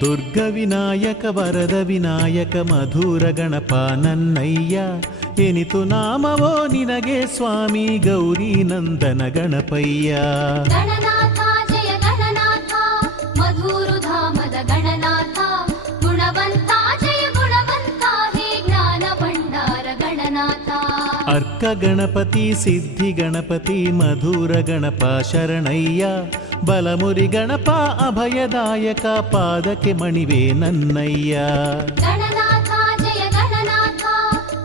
ದುರ್ಗ ವಿನಾಯಕ ವರದ ವಿನಾಯಕ ಮಧುರ ಗಣಪ ನನ್ನಯ್ಯ ಎನಿತು ನಾಮವೋ ನಿನಗೆ ಸ್ವಾಮಿ ಗೌರಿ ನಂದನ ಗಣಪಯ್ಯ. ಗಣನಾಥ ಜಯ ಗಣನಾಥ ಮಧುರು ಧಾಮದ ಗಣನಾಥ ಗುಣವಂತ ಜಯ ಗುಣವಂತ ಹೇ ಜ್ಞಾನ ಭಂಡಾರ ಗಣನಾಥ. ಅರ್ಕ ಗಣಪತಿ ಸಿದ್ಧಿ ಗಣಪತಿ ಮಧುರ ಗಣಪ ಶರಣಯ್ಯ ಬಲಮುರಿ ಗಣಪ ಅಭಯದಾಯಕ ಪಾದಕ್ಕೆ ಮಣಿವೆ ನನ್ನಯ್ಯ. ಗಣನಾಥ ಜಯ ಗಣನಾಥ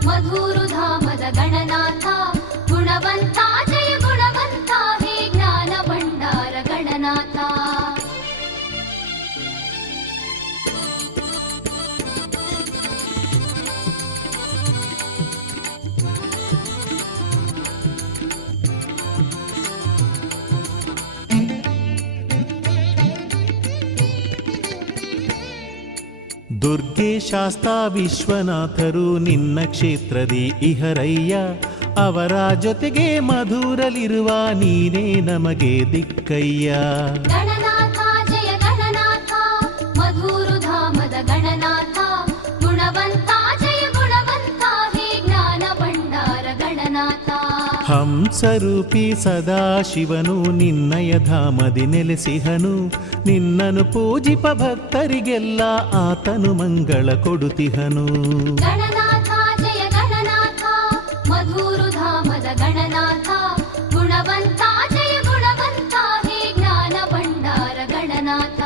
ಮಧುರು ಧಾಮದ ಗಣನಾಥ ಗುಣವಂತ ಜಯ ಗುಣವಂತ ಹೇ ಜ್ಞಾನ ಭಂಡಾರ ಗಣನಾಥ. ದುರ್ಗೆ ಶಾಸ್ತಾ ವಿಶ್ವನಾಥರು ನಿನ್ನ ಕ್ಷೇತ್ರದಿ ಇಹರಯ್ಯ ಅವರ ಜೊತೆಗೆ ಮಧುರಲಿರುವ ನೀನೇ ನಮಗೆ ದಿಕ್ಕಯ್ಯ. ಗಣನಾಥ ಜಯ ಗಣನಾಥ ಮಧುರು ಧಾಮದ ಗಣನಾಥ ಗುಣವಂತ ಜಯ ಗುಣವಂತ ಹೇ ಜ್ಞಾನ ಭಂಡಾರ ಗಣನಾಥ. ಹಂಸರೂಪಿ ಸದಾಶಿವನು ನಿನ್ನಯ ಧಾಮದಿ ನೆಲೆಸಿಹನು ನಿನ್ನನು ಪೂಜಿಪ ಭಕ್ತರಿಗೆಲ್ಲ ಆತನು ಮಂಗಳ ಕೊಡುತಿಹನು. ಗಣನಾಥ ಜಯ ಗಣನಾಥ ಮಧುರು ಧಾಮದ ಗಣನಾಥ ಗುಣವಂತ ಜಯ ಗುಣವಂತ ಹೇ ಜ್ಞಾನ ಭಂಡಾರ ಗಣನಾಥ.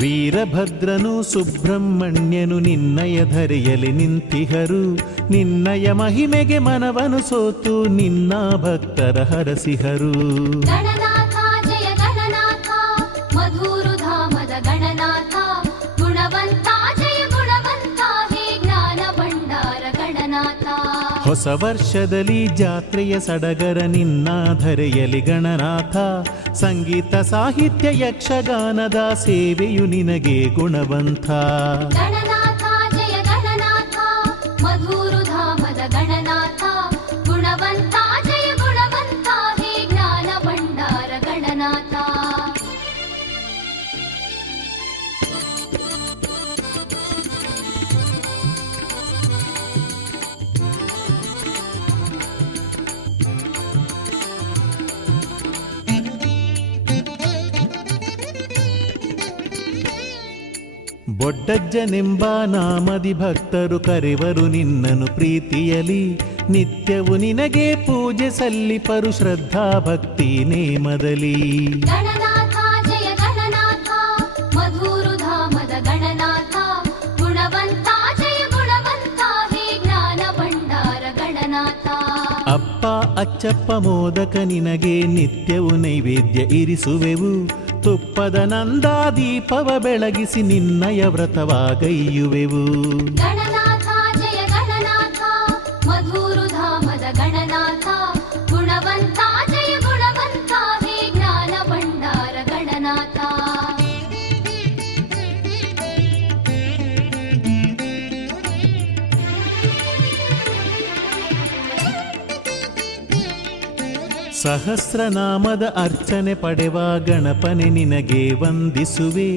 ವೀರಭದ್ರನು ಸುಬ್ರಹ್ಮಣ್ಯನು ನಿನ್ನಯ ಧರೆಯಲಿ ನಿಂತಿಹರು ನಿನ್ನಯ ಮಹಿಮೆಗೆ ಮನವನು ಸೋತು ನಿನ್ನ ಭಕ್ತರ ಹರಸಿಹರು. ಗಣನಾಥ ಜಯ ಗಣನಾಥ ಮಧುರು ಧಾಮದ ಗಣನಾಥ ಗುಣವಂತ ಜಯ ಗುಣವಂತ ಹೇ ಜ್ಞಾನ ಭಂಡಾರ ಗಣನಾಥ. ಹೊಸ ವರ್ಷದಲ್ಲಿ ಜಾತ್ರೆಯ ಸಡಗರ ನಿನ್ನ ಧರೆಯಲಿ ಗಣನಾಥ ಸಂಗೀತ ಸಾಹಿತ್ಯ ಯಕ್ಷಗಾನದ ಸೇವೆಯು ನಿನಗೆ ಗುಣವಂತ. ಗಣನಾಥ ಜಯ ಗಣನಾಥ ಮಧುರು ಧಾಮದ ಗಣನಾಥ ಗುಣವಂತ ಜಯ ಗುಣವಂತ ಹೇ ಜ್ಞಾನ ಭಂಡಾರ ಗಣನಾಥ. ಬೊಡ್ಡಜ್ಜನೆಂಬ ನಾಮದಿ ಭಕ್ತರು ಕರೆವರು ನಿನ್ನನು ಪ್ರೀತಿಯಲಿ ನಿತ್ಯವು ನಿನಗೆ ಪೂಜೆ ಸಲ್ಲಿಪರು ಶ್ರದ್ಧಾ ಭಕ್ತಿ ನೇಮದಲ್ಲಿ. ಗಣನಾಥ ಜಯ ಗಣನಾಥ ಮಧುರು ಧಾಮದ ಗಣನಾಥ ಗುಣವಂತ ಜಯ ಗುಣವಂತ ಹೇ ಜ್ಞಾನ ಭಂಡಾರ ಗಣನಾಥ. ಅಪ್ಪ ಅಚ್ಚಪ್ಪ ಮೋದಕ ನಿನಗೆ ನಿತ್ಯವು ನೈವೇದ್ಯ ಇರಿಸುವೆವು ತುಪ್ಪದ ನಂದಾದೀಪವ ಬೆಳಗಿಸಿ ನಿನ್ನಯ ವ್ರತವಾಗೈಯುವೆವು. ಗಣನಾಥ ಜಯ ಗಣನಾಥ ಮಧುರು ಧಾಮದ ಗಣನಾಥ ಗುಣವಂತ ಜಯ ಗುಣವಂತ ಹೇ ಜ್ಞಾನ ಭಂಡಾರ ಗಣನಾಥ. ಸಹಸ್ರನಾಮದ ಅರ್ಚನೆ ಪಡೆವ ಗಣಪನೆ ನಿನಗೆ ವಂದಿಸುವೆ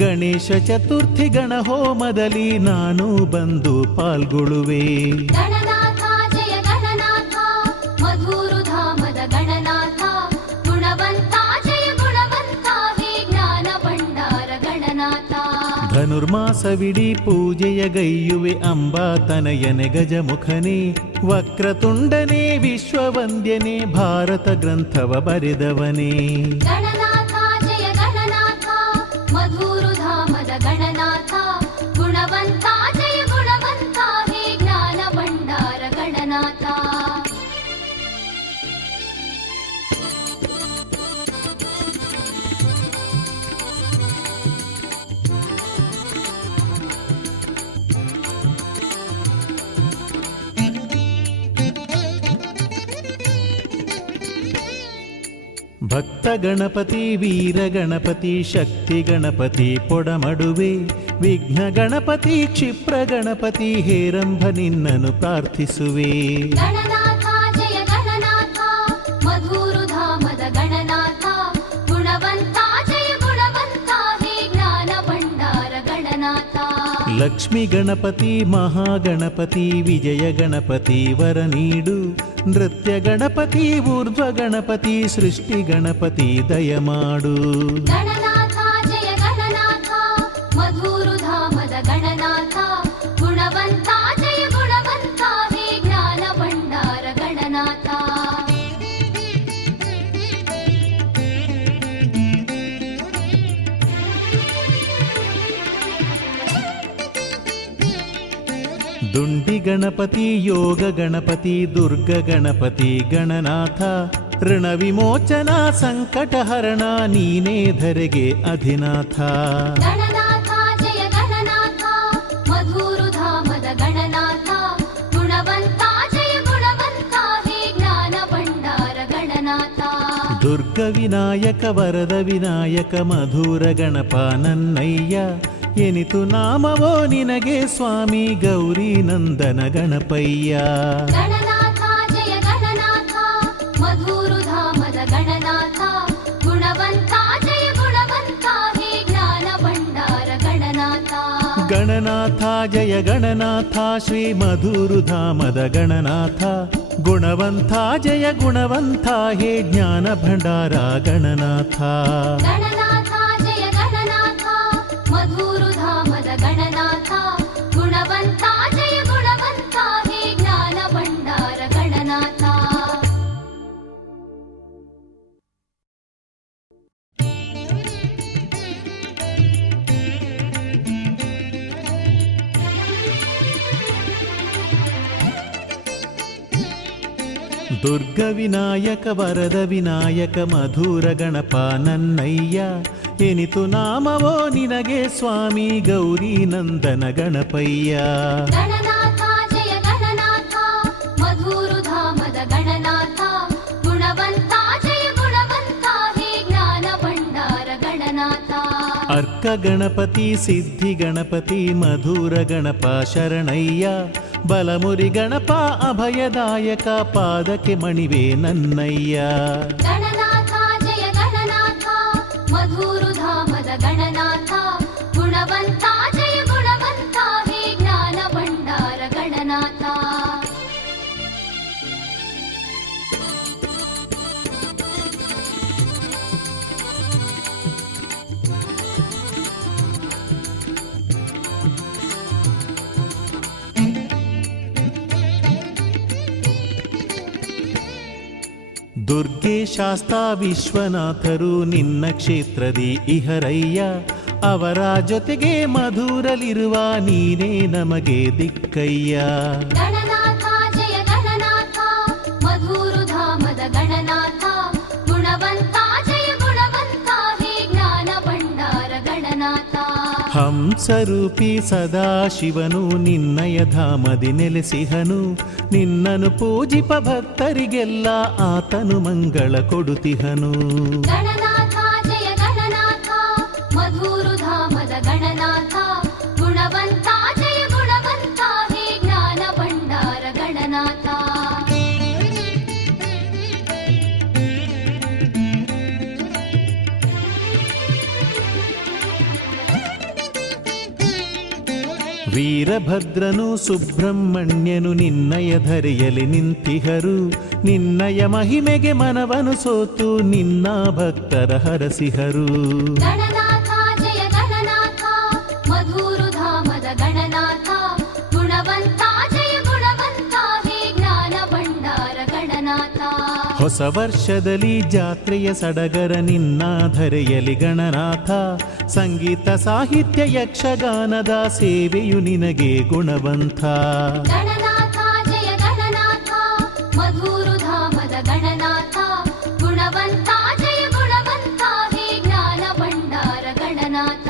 ಗಣೇಶ ಚತುರ್ಥಿ ಗಣಹೋಮದಲ್ಲಿ ನಾನು ಬಂದು ಪಾಲ್ಗೊಳ್ಳುವೆ. ಗಣನಾಥ ಜಯ ಗಣನಾಥ ಮಧುರು ಧಾಮದ ಗಣನಾಥ ಗುಣವಂತ ಜಯ ಗುಣವಂತ ಹೇ ಜ್ಞಾನ ಭಂಡಾರ ಗಣನಾಥ. ಧನುರ್ಮಾಸವಿಡೀ ಪೂಜೆಯ ಗೈಯುವೆ ಅಂಬಾತನಯನೆ ಗಜಮುಖನೇ ವಕ್ರತುಂಡನೇ ವಿಶ್ವವಂದ್ಯನೇ ಭಾರತ ಗ್ರಂಥವ ಬರೆದವನೇ. ಗಣನಾಥ ಜಯ ಗಣನಾಥ ಮಧುರು ಧಾಮದ ಗಣನಾಥ ಗುಣವಂತ ಜಯ ಗುಣವಂತ ಹೇ ಜ್ಞಾನ ಭಂಡಾರ ಗಣನಾಥ. ಭಕ್ತ ಗಣಪತಿ ವೀರ ಗಣಪತಿ ಶಕ್ತಿ ಗಣಪತಿ ಪೊಡಮಡುವೆ ವಿಘ್ನ ಗಣಪತಿ ಕ್ಷಿಪ್ರ ಗಣಪತಿ ಹೇರಂಬ ನಿನ್ನನು ಪ್ರಾರ್ಥಿಸುವೆ. ಗಣನಾಥ ಜಯ ಗಣನಾಥ ಮಧುರುಧಾಮದ ಗಣನಾಥ ಗುಣವಂತ ಜಯ ಗುಣವಂತ ಹೇ ಜ್ಞಾನ ಭಂಡಾರ ಗಣನಾಥ. ಲಕ್ಷ್ಮಿ ಗಣಪತಿ ಮಹಾಗಣಪತಿ ವಿಜಯ ಗಣಪತಿ ವರ ನೀಡು ನೃತ್ಯ ಗಣಪತಿ ಊರ್ಧ್ವ ಗಣಪತಿ ಸೃಷ್ಟಿ ಗಣಪತಿ ದಯಮಾಡು. ಗಣನಾಥ ಜಯ ಗಣನಾಥ ಮಧುರುಧಾಮದ ಗಣನಾಥ ಗುಣವಂತ ಜಯ ಗುಣವಂತ ಹೇ ಜ್ಞಾನ ಭಂಡಾರ ಗಣನಾಥ. ದುಂಡಿ ಗಣಪತಿ ಯೋಗ ಗಣಪತಿ ದುರ್ಗ ಗಣಪತಿ ಗಣನಾಥ ಋಣ ವಿಮೋಚನ ಸಂಕಟ ಹರಣ ನೀನೇ ಧರೆಗೆ ಅಧಿನಾಥ. ಗಣನಾಥ ಜಯ ಗಣನಾಥ ಮಧುರುಧಾಮದ ಗಣನಾಥ ಗುಣವಂತ ಜಯ ಗುಣವಂತ ಹೇ ಜ್ಞಾನ ಭಂಡಾರ ಗಣನಾಥ. ದುರ್ಗ ವಿನಾಯಕ ವರದ ವಿನಾಯಕ ಮಧುರ ಗಣಪ ನನ್ನಯ್ಯ ಎನಿತು ನಾಮವೋ ನಿನಗೆ ಸ್ವಾಮಿ ಗೌರಿ ನಂದನ ಗಣಪಯ್ಯ. ಗಣನಾಥ ಜಯ ಗಣನಾಥ ಮಧುರುಧಾಮದ ಗಣನಾಥ ಗುಣವಂತ ಜಯ ಗುಣವಂತ ಹೇ ಜ್ಞಾನ ಭಂಡಾರ ಗಣನಾಥ. ಗಣನಾಥ ಜಯ ಗಣನಾಥ ಶ್ರೀ ಮಧುರುಧಾಮದ ಗಣನಾಥ ಗುಣವಂತ ಜಯ ಗುಣವಂತ ಹೇ ಜ್ಞಾನ ಭಂಡಾರ ಗಣನಾಥ. ಗಣನಾಥ ಜಯ ಗಣನಾಥ ಮಧುರುಧಾಮದ ಗಣನಾಥ ಗುಣವಂತ ಜಯ ಗುಣವಂತ ಹೇ ಜ್ಞಾನ ಭಂಡಾರ ಗಣನಾಥ. ದುರ್ಗ ವಿನಾಯಕ ವರದ ವಿನಾಯಕ ಮಧುರ ಗಣಪ ನನ್ನಯ್ಯ ಎನಿತು ನಾಮವೋ ನಿನಗೆ ಸ್ವಾಮಿ ಗೌರಿ ನಂದನ ಗಣಪಯ್ಯ. ಗಣನಾಥ ಜಯ ಗಣನಾಥ ಮಧುರುಧಾಮದ ಗಣನಾಥ ಗುಣವಂತ ಜಯ ಗುಣವಂತ ಹೇ ಜ್ಞಾನ ಭಂಡಾರ ಗಣನಾಥ. ಅರ್ಕ ಗಣಪತಿ ಸಿದ್ಧಿ ಗಣಪತಿ ಮಧುರ ಗಣಪ ಶರಣಯ್ಯ ಬಲಮುರಿ ಗಣಪ ಅಭಯದಾಯಕ ಪಾದಕ್ಕೆ ಮಣಿವೆ ನನ್ನಯ್ಯ. ಗಣನಾಥ ಜಯ ಗಣನಾಥ ಮಧುರುಧಾಮದ ಗಣನಾಥ ಗುಣವಂತ ಜಯ ಗುಣವಂತ ಹೇ ಜ್ಞಾನ ಭಂಡಾರ ಗಣನಾಥ. ದುರ್ಗೆ ಶಾಸ್ತಾ ವಿಶ್ವನಾಥರು ನಿನ್ನ ಕ್ಷೇತ್ರದಿ ಇಹರಯ್ಯ ಅವರ ಜೊತೆಗೆ ಮಧುರಲಿರುವ ನೀನೇ ನಮಗೆ ದಿಕ್ಕಯ್ಯ. ಗಣನಾಥ ಜಯ ಗಣನಾಥ ಮಧುರುಧಾಮದ ಗಣನಾಥ ಗುಣವಂತ ಜಯ ಗುಣವಂತ ಹೇ ಜ್ಞಾನ ಭಂಡಾರ ಗಣನಾಥ. ಹಂಸರೂಪಿ ಸದಾಶಿವನು ನಿನ್ನಯ ಧಾಮದಿ ನೆಲೆಸಿಹನು ನಿನ್ನನು ಪೂಜಿಪ ಭಕ್ತರಿಗೆಲ್ಲ ಆತನು ಮಂಗಳ ಕೊಡುತಿಹನು. ಗಣನಾಥ ಜಯ ಗಣನಾಥ ಮಧುರುಧಾಮದ ಗಣನಾಥ ಗುಣವಂತ ಜಯ ಗುಣವಂತ ಹೇ ಜ್ಞಾನ ಭಂಡಾರ ಗಣನಾಥ. ವೀರಭದ್ರನು ಸುಬ್ರಹ್ಮಣ್ಯನು ನಿನ್ನಯ ಧರೆಯಲಿ ನಿಂತಿಹರು ನಿನ್ನಯ ಮಹಿಮೆಗೆ ಮನವನು ಸೋತು ನಿನ್ನ ಭಕ್ತರ ಹರಸಿಹರು. ಗಣನಾಥ ಜಯ ಗಣನಾಥ ಮಧುರುಧಾಮದ ಗಣನಾಥ ಗುಣವಂತ ಜಯ ಗುಣವಂತ ಹೇ ಜ್ಞಾನ ಭಂಡಾರ ಗಣನಾಥ. ಹೊಸ ವರ್ಷದಲ್ಲಿ ಜಾತ್ರೆಯ ಸಡಗರ ನಿನ್ನ ಧರೆಯಲಿ ಗಣನಾಥ ಸಂಗೀತ ಸಾಹಿತ್ಯ ಯಕ್ಷಗಾನದ ಸೇವೆಯು ನಿನಗೆ ಗುಣವಂತ. ಗಣನಾಥ ಜಯ ಗಣನಾಥ ಮಧುರುಧಾಮದ ಗಣನಾಥ ಗುಣವಂತ ಜಯ ಗುಣವಂತ ಹೇ ಜ್ಞಾನ ಭಂಡಾರ ಗಣನಾಥ.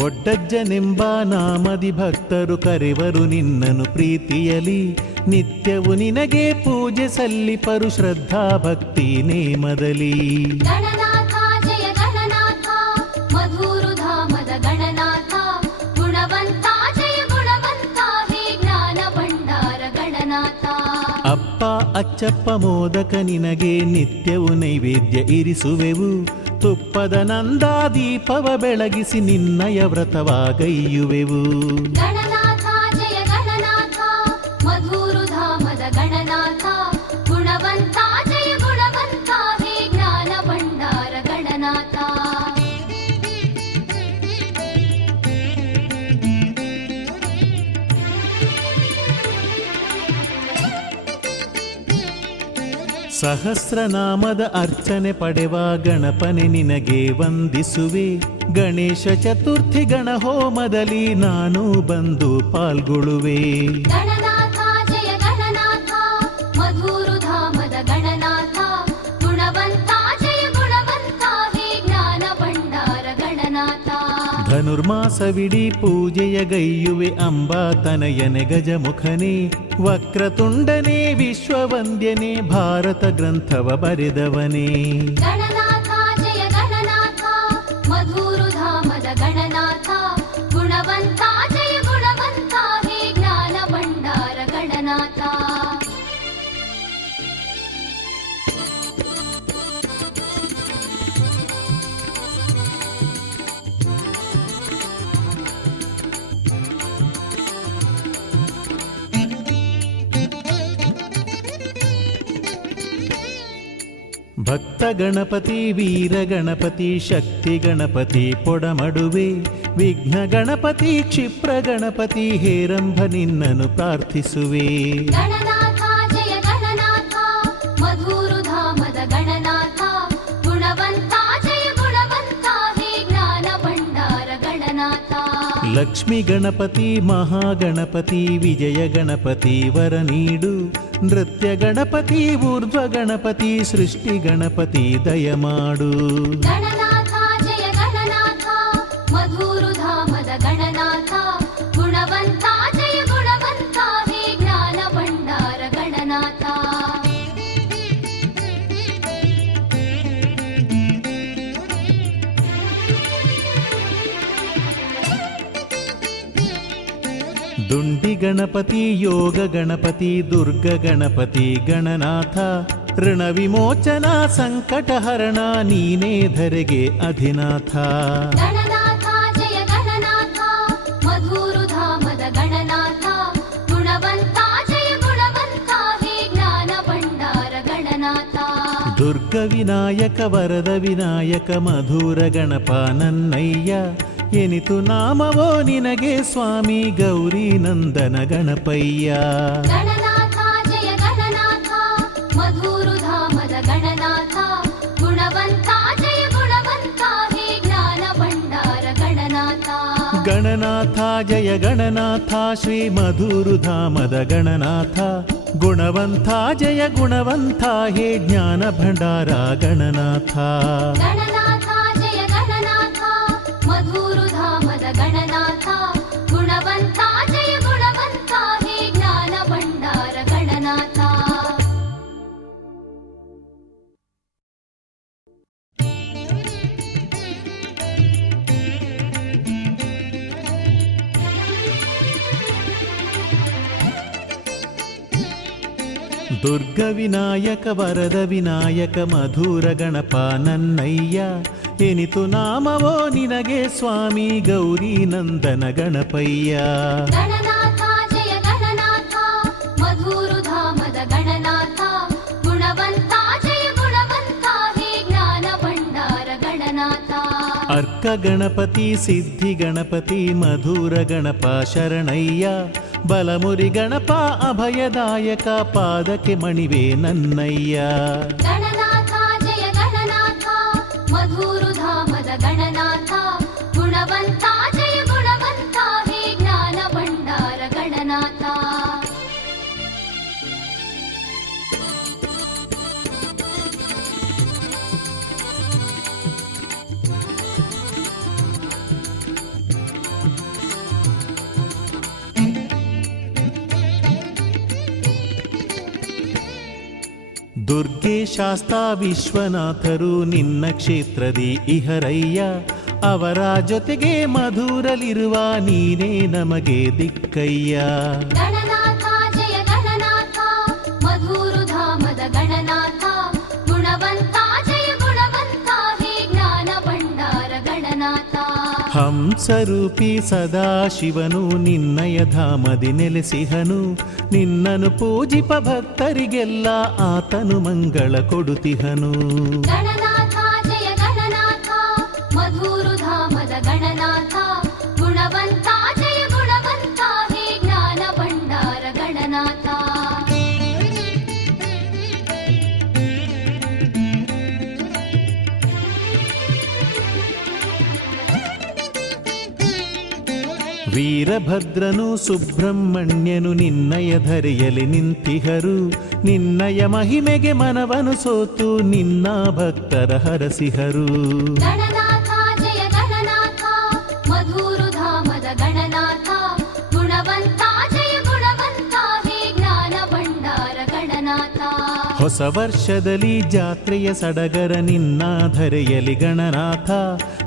ಬೊಡ್ಡಜ್ಜನೆಂಬ ನಾಮದಿ ಭಕ್ತರು ಕರೆವರು ನಿನ್ನನು ಪ್ರೀತಿಯಲಿ, ನಿತ್ಯವು ನಿನಗೆ ಪೂಜೆ ಸಲ್ಲಿಪರು ಶ್ರದ್ಧಾ ಭಕ್ತಿ ನೇಮದಲ್ಲಿ. ಗಣನಾಥ ಜಯ ಗಣನಾಥ ಮಧುರು ಧಾಮದ ಗಣನಾಥ, ಗುಣವಂತ ಜಯ ಗುಣವಂತ ಹೇ ಜ್ಞಾನ ಭಂಡಾರ ಗಣನಾಥ. ಅಪ್ಪ ಅಚ್ಚಪ್ಪ ಮೋದಕ ನಿನಗೆ ನಿತ್ಯವು ನೈವೇದ್ಯ ಇರಿಸುವೆವು, ತುಪ್ಪದ ನಂದಾದೀಪವ ಬೆಳಗಿಸಿ ನಿನ್ನಯ ವ್ರತವಾಗೈಯುವೆವು. ಗಣನಾಥ ಜಯ ಗಣನಾಥ ಮಧುರು ಧಾಮದ ಗಣನಾಥ, ಗುಣವಂತ ಜಯ ಗುಣವಂತ ಹೇ ಜ್ಞಾನ ಭಂಡಾರ ಗಣನಾಥ. ಸಹಸ್ರನಾಮದ ಅರ್ಚನೆ ಪಡೆವ ಗಣಪನೆ ನಿನಗೆ ವಂದಿಸುವೆ, ಗಣೇಶ ಚತುರ್ಥಿ ಗಣಹೋಮದಲ್ಲಿ ನಾನು ಬಂದು ಪಾಲ್ಗೊಳ್ಳುವೆ. ಗಣನಾಥ ಜಯ ಗಣನಾಥ ಮಧುರು ಧಾಮದ ಗಣನಾಥ, ಗುಣವಂತ ಜಯ ಗುಣವಂತ ಹೇ ಜ್ಞಾನ ಭಂಡಾರ ಗಣನಾಥ. ಧನುರ್ಮಾಸವಿಡೀ ಪೂಜೆಯ ಗೈಯುವೆ ಅಂಬಾ ತನಯನೆ ಗಜಮುಖನೇ, ವಕ್ರತುಂಡನೇ ವಿಶ್ವವಂದ್ಯನೇ ಭಾರತ ಗ್ರಂಥವ ಬರೆದವನೇ. ಗಣನಾಥ ಜಯ ಗಣನಾಥ ಮಧುರು ಧಾಮದ ಗಣನಾಥ, ಗುಣವಂತ ಜಯ ಗುಣವಂತ ಹೇ ಜ್ಞಾನ ಭಂಡಾರ ಗಣನಾಥ. ಭಕ್ತ ಗಣಪತಿ ವೀರ ಗಣಪತಿ ಶಕ್ತಿ ಗಣಪತಿ ಪೊಡಮಡುವೆ, ವಿಘ್ನ ಗಣಪತಿ ಕ್ಷಿಪ್ರ ಗಣಪತಿ ಹೇರಂಭ ನಿನ್ನನು ಪ್ರಾರ್ಥಿಸುವೆ. ಗಣನಾಥ ಜಯ ಗಣನಾಥ ಮಧುರು ಧಾಮದ ಗಣನಾಥ, ಗುಣವಂತ ಜಯ ಗುಣವಂತ ಹೇ ಜ್ಞಾನ ಭಂಡಾರ ಗಣನಾಥ. ಲಕ್ಷ್ಮಿ ಗಣಪತಿ ಮಹಾಗಣಪತಿ ವಿಜಯ ಗಣಪತಿ ವರ ನೀಡು, ನೃತ್ಯ ಗಣಪತಿ ಊರ್ಧ್ವ ಗಣಪತಿ ಸೃಷ್ಟಿ ಗಣಪತಿ ದಯಮಾಡು. ಗಣನಾಥ ಜಯ ಗಣನಾಥ ಮಧುರು ಧಾಮದ ಗಣನಾಥ, ಗುಣವಂತ ಜಯ ಗುಣವಂತ ಹೇ ಜ್ಞಾನ ಭಂಡಾರ ಗಣನಾಥ. ದುಂಡಿ ಗಣಪತಿ ಯೋಗ ಗಣಪತಿ ದುರ್ಗ ಗಣಪತಿ ಗಣನಾಥ, ಋಣ ವಿಮೋಚನ ಸಂಕಟ ಹರಣ ನೀನೇ ಧರೆಗೆ ಅಧಿನಾಥ. ಗಣನಾಥ ಜಯ ಗಣನಾಥ ಮಧುರು ಧಾಮದ ಗಣನಾಥ, ಗುಣವಂತ ಜಯ ಗುಣವಂತ ಹೇ ಜ್ಞಾನ ಭಂಡಾರ ಗಣನಾಥ. ದುರ್ಗ ವಿನಾಯಕ ವರದ ವಿನಾಯಕ ಮಧುರ ಗಣಪ ನನ್ನಯ್ಯ, ಎನಿತು ನಾಮವೋ ನಿನಗೆ ಸ್ವಾಮಿ ಗೌರಿ ನಂದನ ಗಣಪಯ್ಯ. ಗಣನಾಥ ಜಯ ಗಣನಾಥ ಮಧುರು ಧಾಮದ ಗಣನಾಥ, ಗುಣವಂತ ಜಯ ಗುಣವಂತ ಹೇ ಜ್ಞಾನ ಭಂಡಾರ ಗಣನಾಥ. ಗಣನಾಥ ಜಯ ಗಣನಾಥ ಶ್ರೀ ಮಧುರು ಧಾಮದ ಗಣನಾಥ, ಗುಣವಂತ ಜಯ ಗುಣವಂತ ಹೇ ಜ್ಞಾನ ಭಂಡಾರ ಗಣನಾಥ. ಗಣನಾಥ ಜಯ ಗಣನಾಥ ಮಧುರು ಧಾಮದ ಗಣನಾಥ, ಗುಣವಂತ ಜಯ ಗುಣವಂತ ಹೇ ಜ್ಞಾನ ಭಂಡಾರ ಗಣನಾಥ. ದುರ್ಗ ವಿನಾಯಕ ವರದ ವಿನಾಯಕ ಮಧುರ ಗಣಪ ನನ್ನಯ್ಯ, ಎನಿತು ನಾಮವೋ ನಿನಗೆ ಸ್ವಾಮಿ ಗೌರಿ ನಂದನ ಗಣಪಯ್ಯ. ಗಣನಾಥ ಜಯ ಗಣನಾಥ ಮಧುರು ಧಾಮದ ಗಣನಾಥ, ಗುಣವಂತ ಜಯ ಗುಣವಂತ ಹೇ ಜ್ಞಾನ ಭಂಡಾರ ಗಣನಾಥ. ಅರ್ಕ ಗಣಪತಿ ಸಿದ್ಧಿ ಗಣಪತಿ ಮಧುರ ಗಣಪ ಶರಣಯ್ಯ, ಬಲಮುರಿ ಗಣಪ ಅಭಯದಾಯಕ ಪಾದಕ್ಕೆ ಮಣಿವೆ ನನ್ನಯ್ಯ. ಗಣನಾಥ ಜಯ ಗಣನಾಥ ಮಧುರು ಧಾಮದ ಗಣನಾಥ, ಗುಣವಂತ ಜಯ ಗುಣವಂತ ಹೇ ಜ್ಞಾನ ಭಂಡಾರ ಗಣನಾಥ. ದುರ್ಗೆ ಶಾಸ್ತಾ ವಿಶ್ವನಾಥರು ನಿನ್ನ ಕ್ಷೇತ್ರದಿ ಇಹರಯ್ಯ, ಅವರ ಜೊತೆಗೆ ಮಧುರಲಿರುವ ನೀನೇ ನಮಗೆ ದಿಕ್ಕಯ್ಯ. ಗಣನಾಥ ಜಯ ಗಣನಾಥ, ಮಧುರು ಧಾಮದ ಗಣನಾಥ, ಗುಣವಂತ ಜಯ ಗುಣವಂತ, ಹೇ ಜ್ಞಾನ ಭಂಡಾರ ಗಣನಾಥ. ಹಂಸರೂಪಿ ಸದಾಶಿವನು ನಿನ್ನಯ ಧಾಮದಿ ನೆಲೆಸಿಹನು, ನಿನ್ನನು ಪೂಜಿಪ ಭಕ್ತರಿಗೆಲ್ಲ ಆತನು ಮಂಗಳ ಕೊಡುತಿಹನು. ಗಣನಾಥ ಜಯ ಗಣನಾಥ, ಮಧುರು ಧಾಮದ ಗಣನಾಥ, ಗುಣವಂತ ಜಯ ಗುಣವಂತ, ಹೇ ಜ್ಞಾನ ಭಂಡಾರ ಗಣನಾಥ. ವೀರಭದ್ರನು ಸುಬ್ರಹ್ಮಣ್ಯನು ನಿನ್ನಯ ಧರೆಯಲಿ ನಿಂತಿಹರು, ನಿನ್ನಯ ಮಹಿಮೆಗೆ ಮನವನು ಸೋತು ನಿನ್ನ ಭಕ್ತರ ಹರಸಿಹರು. ಗಣನಾಥ ಜಯ ಗಣನಾಥ, ಮಧುರು ಧಾಮದ ಗಣನಾಥ, ಗುಣವಂತ ಜಯ ಗುಣವಂತ, ಹೇ ಜ್ಞಾನ ಭಂಡಾರ ಗಣನಾಥ. ಹೊಸ ವರ್ಷದಲ್ಲಿ ಜಾತ್ರೆಯ ಸಡಗರ ನಿನ್ನ ಧರೆಯಲಿ ಗಣನಾಥ,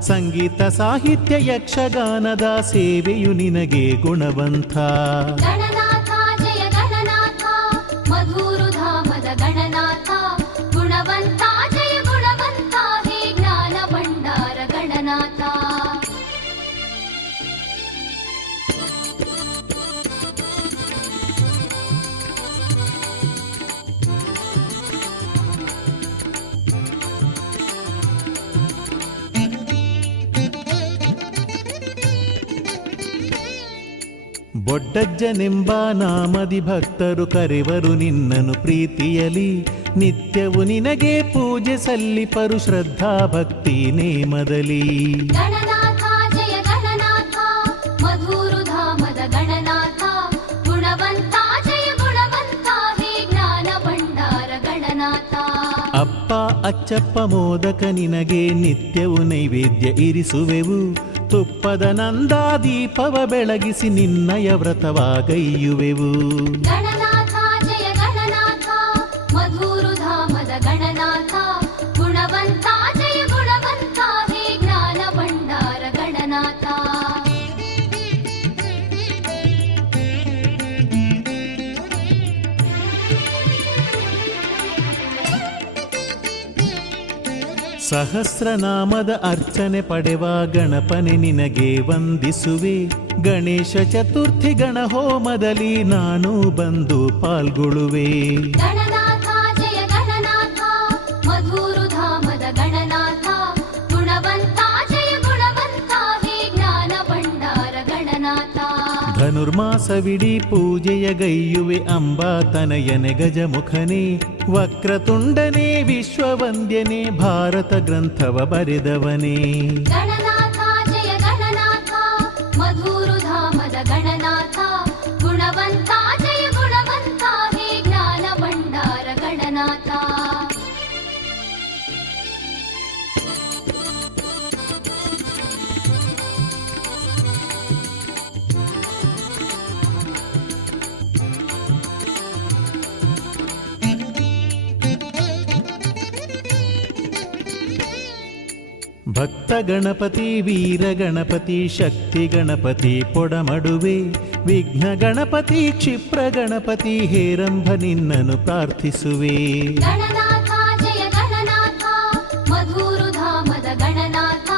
ಸಂಗೀತ ಸಾಹಿತ್ಯ ಯಕ್ಷಗಾನದ ಸೇವೆಯು ನಿನಗೆ ಗುಣವಂತ. ಗಣನಾಥ ಜಯ ಗಣನಾಥ, ಮಧುರು ಧಾಮದ ಗಣನಾಥ, ಗುಣವಂತ ಜಯ ಗುಣವಂತ, ಹೇ ಜ್ಞಾನ ಭಂಡಾರ ಗಣನಾಥ. ಬೊಡ್ಡಜ್ಜನೆಂಬ ನಾಮದಿ ಭಕ್ತರು ಕರೆವರು ನಿನ್ನನು ಪ್ರೀತಿಯಲಿ, ನಿತ್ಯವು ನಿನಗೆ ಪೂಜೆ ಸಲ್ಲಿಪರು ಶ್ರದ್ಧಾ ಭಕ್ತಿ ನೇಮದಲ್ಲಿ. ಗಣನಾಥ ಜಯ ಗಣನಾಥ, ಮಧುರು ಧಾಮದ ಗಣನಾಥ, ಗುಣವಂತ ಜಯ ಗುಣವಂತ, ಹೇ ಜ್ಞಾನ ಭಂಡಾರ ಗಣನಾಥ. ಅಪ್ಪ ಅಚ್ಚಪ್ಪ ಮೋದಕ ನಿನಗೆ ನಿತ್ಯವು ನೈವೇದ್ಯ ಇರಿಸುವೆವು, ತುಪ್ಪದ ನಂದಾದೀಪವ ಬೆಳಗಿಸಿ ನಿನ್ನಯ ವ್ರತವಾಗೈಯುವೆವು. ಗಣನಾಥ ಜಯ ಗಣನಾಥ, ಮಧುರು ಧಾಮದ ಗಣನಾಥ, ಗುಣವಂತ ಜಯ ಗುಣವಂತ, ಹೇ ಜ್ಞಾನ ಭಂಡಾರ ಗಣನಾಥ. ಸಹಸ್ರನಾಮದ ಅರ್ಚನೆ ಪಡೆವ ಗಣಪನೆ ನಿನಗೆ ವಂದಿಸುವೆ, ಗಣೇಶ ಚತುರ್ಥಿ ಗಣಹೋಮದಲ್ಲಿ ನಾನು ಬಂದು ಪಾಲ್ಗೊಳ್ಳುವೆ. ಗಣನಾಥ ಜಯ ಗಣನಾಥ, ಮಧುರು ಧಾಮದ ಗಣನಾಥ, ಗುಣವಂತ ಜಯ ಗುಣವಂತ, ಹೇ ಜ್ಞಾನ ಭಂಡಾರ ಗಣನಾಥ. ಧನುರ್ಮಾಸವಿಡೀ ಪೂಜೆಯ ಗೈಯುವೆ ಅಂಬಾತನಯನೆ ಗಜಮುಖನೇ, ವಕ್ರತುಂಡನೇ ವಿಶ್ವವಂದ್ಯನೇ, ಭಾರತ ಗ್ರಂಥವ ಬರೆದವನೇ. ಗಣನಾಥ ಜಯ ಗಣನಾಥ, ಮಧುರು ಧಾಮದ ಗಣನಾಥ, ಗುಣವಂತ ಜಯ ಗುಣವಂತ, ಹೇ ಜ್ಞಾನ ಭಂಡಾರ ಗಣನಾಥ. ಭಕ್ತ ಗಣಪತಿ ವೀರ ಗಣಪತಿ ಶಕ್ತಿ ಗಣಪತಿ ಪೊಡಮಡುವೆ, ವಿಘ್ನ ಗಣಪತಿ ಕ್ಷಿಪ್ರ ಗಣಪತಿ ಹೇರಂಭ ನಿನ್ನನು ಪ್ರಾರ್ಥಿಸುವೆ. ಗಣನಾಥ ಜಯ ಗಣನಾಥ, ಮಧುರು ಧಾಮದ ಗಣನಾಥ,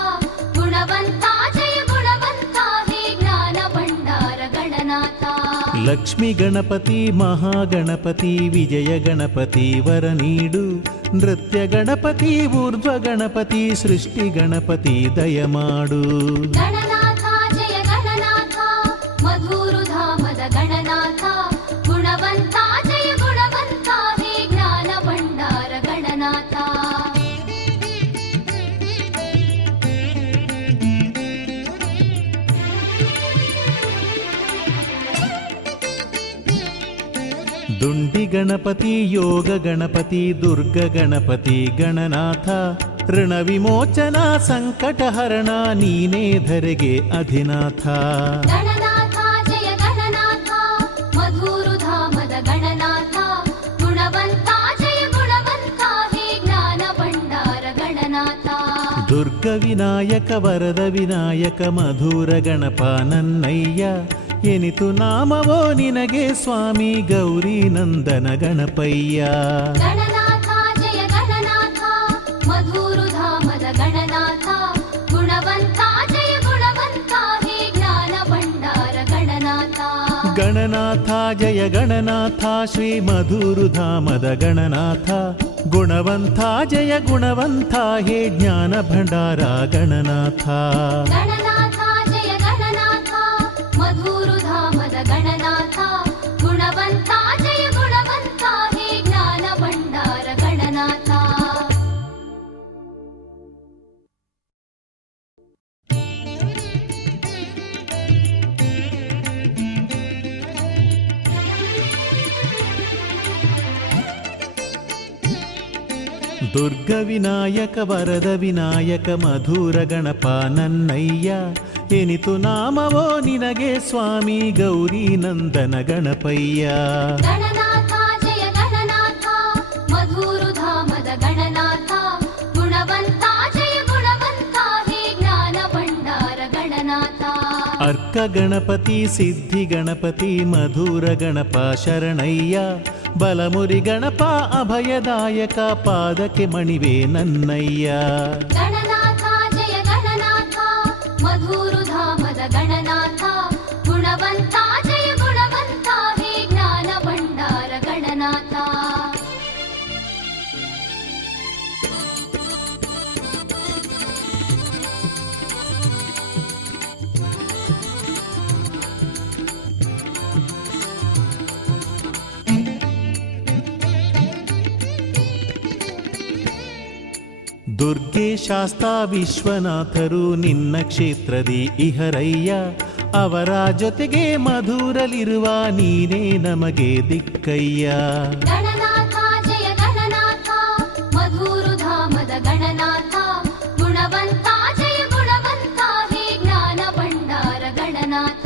ಗುಣವಂತ ಜಯ ಗುಣವಂತ, ಹೇ ಜ್ಞಾನ ಭಂಡಾರ ಗಣನಾಥ. ಲಕ್ಷ್ಮಿ ಗಣಪತಿ ಮಹಾಗಣಪತಿ ವಿಜಯ ಗಣಪತಿ ವರ ನೀಡು, ನೃತ್ಯ ಗಣಪತಿ ಊರ್ಧ್ವ ಗಣಪತಿ ಸೃಷ್ಟಿ ಗಣಪತಿ ದಯಮಾಡು. ಗಣನಾಥ ಜಯ ಗಣನಾಥ, ಮಧುರು ಧಾಮದ ಗಣನಾಥ, ಗುಣವಂತ ಜಯ ಗುಣವಂತ, ಹೇ ಜ್ಞಾನ ಭಂಡಾರ ಗಣನಾಥ. ದುಂಡಿ ಗಣಪತಿ ಯೋಗ ಗಣಪತಿ ದುರ್ಗ ಗಣಪತಿ ಗಣನಾಥ, ಋಣ ವಿಮೋಚನ ಸಂಕಟ ಹರಣ ನೀನೇ ಧರೆಗೆ ಅಧಿನಾಥ. ಗಣನಾಥ ಜಯ ಗಣನಾಥ, ಮಧುರು ಧಾಮದ ಗಣನಾಥ, ಗುಣವಂತ ಜಯ ಗುಣವಂತ, ದುರ್ಗ ವಿನಾಯಕ ವರದ ವಿನಾಯಕ ಮಧುರ ಗಣಪ ನನ್ನಯ್ಯ ಎನಿತು ನಾಮವೋ ನಿನಗೆ ಸ್ವಾಮಿ ಗೌರಿ ನಂದನ ಗಣಪಯ್ಯ. ಗಣನಾಥ ಜಯ ಗಣನಾಥ ಮಧುರುಧಾಮದ ಗಣನಾಥ ಗುಣವಂತ ಜಯ ಗುಣವಂತ ಹೇ ಜ್ಞಾನ ಭಂಡಾರ ಗಣನಾಥ. ಗಣನಾಥ ಜಯ ಗಣನಾಥ ಶ್ರೀ ಮಧುರುಧಾಮದ ಗಣನಾಥ ಗುಣವಂತ ಜಯ ಗುಣವಂತ ಹೇ ಜ್ಞಾನ ಭಂಡಾರ ಗಣನಾಥ. ಗಣನಾಥ ಜಯ ಗಣನಾಥ ಮಧುರುಧಾಮದ ಗಣನಾಥ ಗುಣವಂತ ಜಯ ಗುಣವಂತ ಹೇ ಜ್ಞಾನ ಭಂಡಾರ ಗಣನಾಥ. ದುರ್ಗ ವಿನಾಯಕ ವರದ ವಿನಾಯಕ ಮಧುರ ಗಣಪ ನನ್ನಯ್ಯ ಎನಿತು ನಾಮವೋ ನಿನಗೆ ಸ್ವಾಮಿ ಗೌರಿ ನಂದನ ಗಣಪಯ್ಯ. ಗಣನಾಥ ಜಯ ಗಣನಾಥ ಮಧುರುಧಾಮದ ಗಣನಾಥ ಗುಣವಂತ ಜಯ ಗುಣವಂತ ಹೇ ಜ್ಞಾನ ಭಂಡಾರ ಗಣನಾಥ. ಅರ್ಕ ಗಣಪತಿ ಸಿದ್ಧಿ ಗಣಪತಿ ಮಧುರ ಗಣಪ ಶರಣಯ್ಯ ಬಲಮುರಿ ಗಣಪ ಅಭಯದಾಯಕ ಪಾದಕ್ಕೆ ಮಣಿವೆ ನನ್ನಯ್ಯ. ಗಣನಾಥ ಜಯ ಗಣನಾಥ ಮಧುರುಧಾಮದ ಗಣನಾಥ ಗುಣವಂತ ಜಯ ಗುಣವಂತ ಹೇ ಜ್ಞಾನ ಭಂಡಾರ ಗಣನಾಥ. ದುರ್ಗೆ ಶಾಸ್ತಾ ವಿಶ್ವನಾಥರು ನಿನ್ನ ಕ್ಷೇತ್ರದಿ ಇಹರಯ್ಯ ಅವರ ಜೊತೆಗೆ ಮಧುರಲಿರುವ ನೀನೇ ನಮಗೆ ದಿಕ್ಕಯ್ಯ. ಗಣನಾಥ ಜಯ ಗಣನಾಥ ಮಧುರುಧಾಮದ ಗಣನಾಥ ಗುಣವಂತ ಜಯ ಗುಣವಂತ ಹೇ ಜ್ಞಾನ ಭಂಡಾರ ಗಣನಾಥ.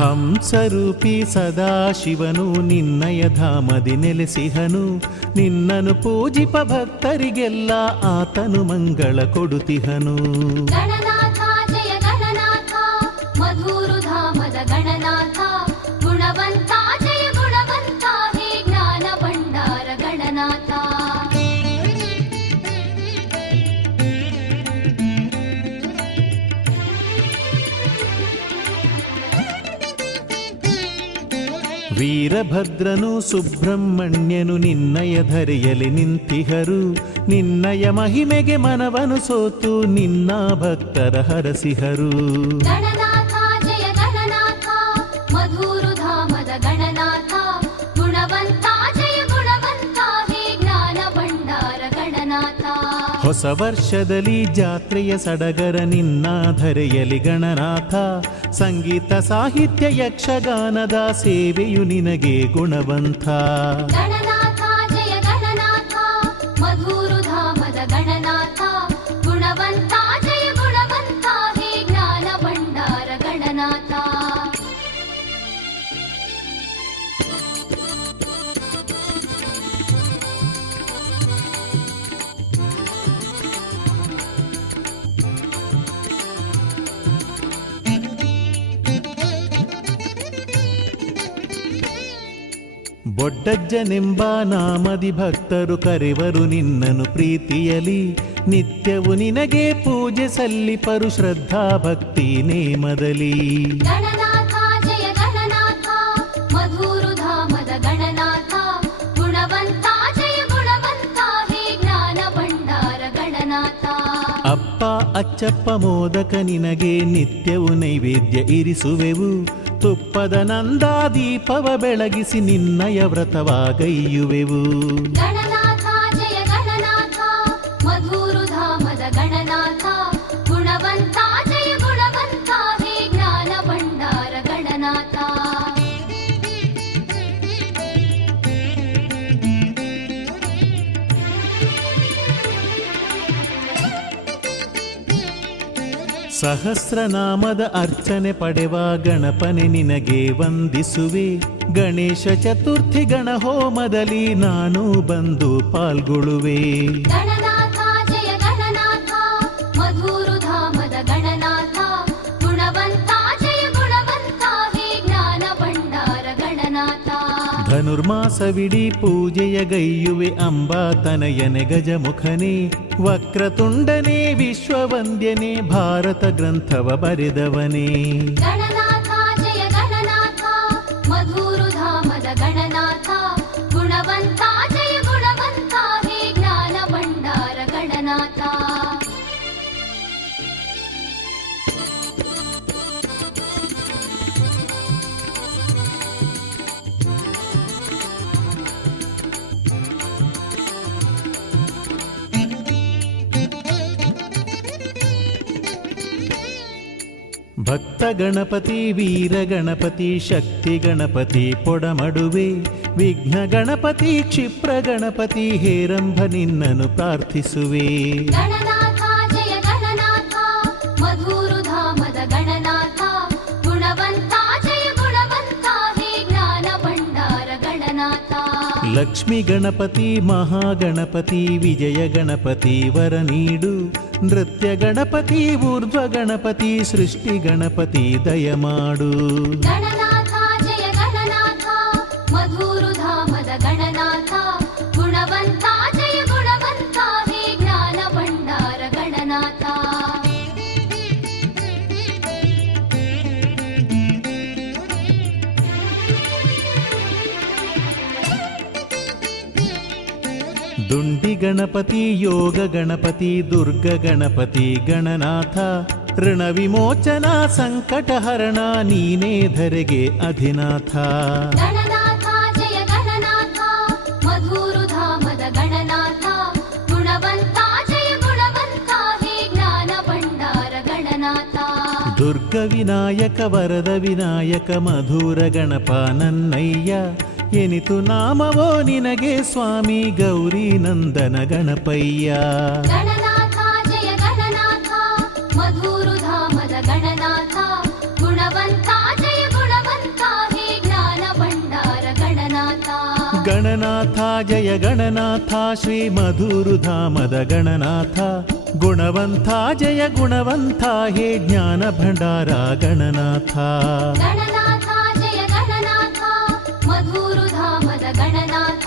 ಹಂಸರೂಪಿ ಸದಾಶಿವನು ನಿನ್ನಯ ಧಾಮದಿ ನೆಲೆಸಿಹನು ನಿನ್ನನು ಪೂಜಿಪ ಭಕ್ತರಿಗೆಲ್ಲ ಆತನು ಮಂಗಳ ಕೊಡುತಿಹನು. ಗಣನಾಥ ಜಯ ಗಣನಾಥ ಮಧುರುಧಾಮದ ಗಣನಾಥ ಗುಣವಂತ ಜಯ ಗುಣವಂತ ಹೇ ಜ್ಞಾನ ಭಂಡಾರ ಗಣನಾಥ. ವೀರಭದ್ರನು ಸುಬ್ರಹ್ಮಣ್ಯನು ನಿನ್ನಯ ಧರೆಯಲಿ ನಿಂತಿಹರು ನಿನ್ನಯ ಮಹಿಮೆಗೆ ಮನವನು ಸೋತು ನಿನ್ನ ಭಕ್ತರ ಹರಸಿಹರು. ಗಣನಾಥ ಜಯ ಗಣನಾಥ ಮಧುರುಧಾಮದ ಗಣನಾಥ ಗುಣವಂತ ಜಯ ಗುಣವಂತ ಹೇ ಜ್ಞಾನ ಭಂಡಾರ ಗಣನಾಥ. ಹೊಸ ವರ್ಷದಲ್ಲಿ ಜಾತ್ರೆಯ ಸಡಗರ ನಿನ್ನ ಧರೆಯಲಿ ಗಣನಾಥ ಸಂಗೀತ ಸಾಹಿತ್ಯ ಯಕ್ಷಗಾನದ ಸೇವೆಯು ನಿನಗೆ ಗುಣವಂತ. ಗಣನಾಥ ಜಯ ಗಣನಾಥ ಮಧುರುಧಾಮದ ಗಣನಾಥ ಗುಣವಂತ ಜಯ ಗುಣವಂತ ಹೇ ಜ್ಞಾನ ಭಂಡಾರ ಗಣನಾಥ. ಬೊಡ್ಡಜ್ಜನೆಂಬ ನಾಮದಿ ಭಕ್ತರು ಕರೆವರು ನಿನ್ನನು ಪ್ರೀತಿಯಲಿ ನಿತ್ಯವು ನಿನಗೆ ಪೂಜೆ ಸಲ್ಲಿಪರು ಶ್ರದ್ಧಾ ಭಕ್ತಿ ನೇಮದಲ್ಲಿ. ಗಣನಾಥ ಜಯ ಗಣನಾಥ ಮಧುರುಧಾಮದ ಗಣನಾಥ ಗುಣವಂತ ಜಯ ಗುಣವಂತ ಹೇ ಜ್ಞಾನ ಭಂಡಾರ ಗಣನಾಥ. ಅಪ್ಪ ಅಚ್ಚಪ್ಪ ಮೋದಕ ನಿನಗೆ ನಿತ್ಯವು ನೈವೇದ್ಯ ಇರಿಸುವೆವು ತುಪ್ಪದ ನಂದಾದೀಪವ ಬೆಳಗಿಸಿ ನಿನ್ನಯ ವ್ರತವಾಗೈಯುವೆವು. ಗಣನಾಥ ಜಯ ಗಣನಾಥ ಮಧುರುಧಾಮದ ಗಣನಾಥ ಗುಣವಂತ ಜಯ ಗುಣವಂತ ಹೇ ಜ್ಞಾನ ಭಂಡಾರ ಗಣನಾಥ. ಸಹಸ್ರನಾಮದ ಅರ್ಚನೆ ಪಡೆವ ಗಣಪನೆ ನಿನಗೆ ವಂದಿಸುವೆ ಗಣೇಶ ಚತುರ್ಥಿ ಗಣಹೋಮದಲ್ಲಿ ನಾನು ಬಂದು ಪಾಲ್ಗೊಳ್ಳುವೆ. ಗಣನಾಥ ಜಯ ಗಣನಾಥ ಮಧು ಧನುರ್ಮಾಸವಿಡೀ ಪೂಜೆಯ ಗೈಯುವೆ ಅಂಬಾ ತನಯನೆ ಗಜಮುಖನೇ ವಕ್ರತುಂಡನೇ ವಿಶ್ವವಂದ್ಯನೇ ಭಾರತ ಗ್ರಂಥವ ಬರೆದವನೇ ಗಣನಾಥ ಜಯ ಗಣನಾಥ ಮಧುರುಧಾಮದ ಗಣನಾಥ ಗುಣವಂತ ಜಯ ಗುಣವಂತ ಹೇ ಜ್ಞಾನ ಭಂಡಾರ ಗಣನಾಥ ಭಕ್ತ ಗಣಪತಿ ವೀರ ಗಣಪತಿ ಶಕ್ತಿ ಗಣಪತಿ ಪೊಡಮಡುವೆ ವಿಘ್ನ ಗಣಪತಿ ಕ್ಷಿಪ್ರ ಗಣಪತಿ ಹೇರಂಭ ನಿನ್ನನು ಪ್ರಾರ್ಥಿಸುವೆ ಗಣನಾಥ ಜಯ ಗಣನಾಥ ಮಧುರುಧಾಮದ ಗಣನಾಥ ಗುಣವಂತ ಜಯ ಗುಣವಂತ ಹೇ ಜ್ಞಾನ ಭಂಡಾರ ಗಣನಾಥ ಲಕ್ಷ್ಮಿ ಗಣಪತಿ ಮಹಾಗಣಪತಿ ವಿಜಯ ಗಣಪತಿ ವರ ನೀಡು ನೃತ್ಯ ಗಣಪತಿ ಊರ್ಧ್ವ ಗಣಪತಿ ಸೃಷ್ಟಿ ಗಣಪತಿ ದಯಮಾಡು ಗಣನಾಥ ಜಯ ಗಣನಾಥ ಮಧುರುಧಾಮದ ಗಣನಾಥ ಗುಣವಂತ ಜಯ ಗುಣವಂತ ಹೇ ಜ್ಞಾನ ಭಂಡಾರ ಗಣನಾಥ ದುಂಡಿ ಗಣಪತಿ ಯೋಗ ಗಣಪತಿ ದುರ್ಗ ಗಣಪತಿ ಗಣನಾಥ ಋಣ ವಿಮೋಚನ ಸಂಕಟ ಹರಣ ನೀನೇ ಧರೆಗೆ ಅಧಿನಾಥ ಗಣನಾಥ ಜಯ ಗಣನಾಥ ಮಧುರುಧಾಮದ ಗಣನಾಥ ಗುಣವಂತ ಜಯ ಗುಣವಂತ ಹೇ ಜ್ಞಾನ ಭಂಡಾರ ಗಣನಾಥ ದುರ್ಗ ವಿನಾಯಕ ವರದ ವಿನಾಯಕ ಮಧುರ ಗಣಪ ನನ್ನಯ್ಯ ಎನಿತು ನಾಮವೋ ನಿನಗೆ ಸ್ವಾಮಿ ಗೌರಿ ನಂದನ ಗಣಪಯ್ಯ ಗಣನಾಥ ಜಯ ಗಣನಾಥ ಮಧುರುಧಾಮದ ಗಣನಾಥ ಗುಣವಂತ ಜಯ ಗುಣವಂತ ಹೇ ಜ್ಞಾನ ಭಂಡಾರ ಗಣನಾಥ ಗಣನಾಥ ಜಯ ಗಣನಾಥ ಶ್ರೀ ಮಧುರುಧಾಮದ ಗಣನಾಥ ಗುಣವಂತ ಜಯ ಗುಣವಂತ ಹೇ ಜ್ಞಾನ ಭಂಡಾರ ಗಣನಾಥ ಗಣನಾಥ ಜಯ ಗಣನಾಥ ಮಧುರುಧಾಮದ ಗಣನಾಥ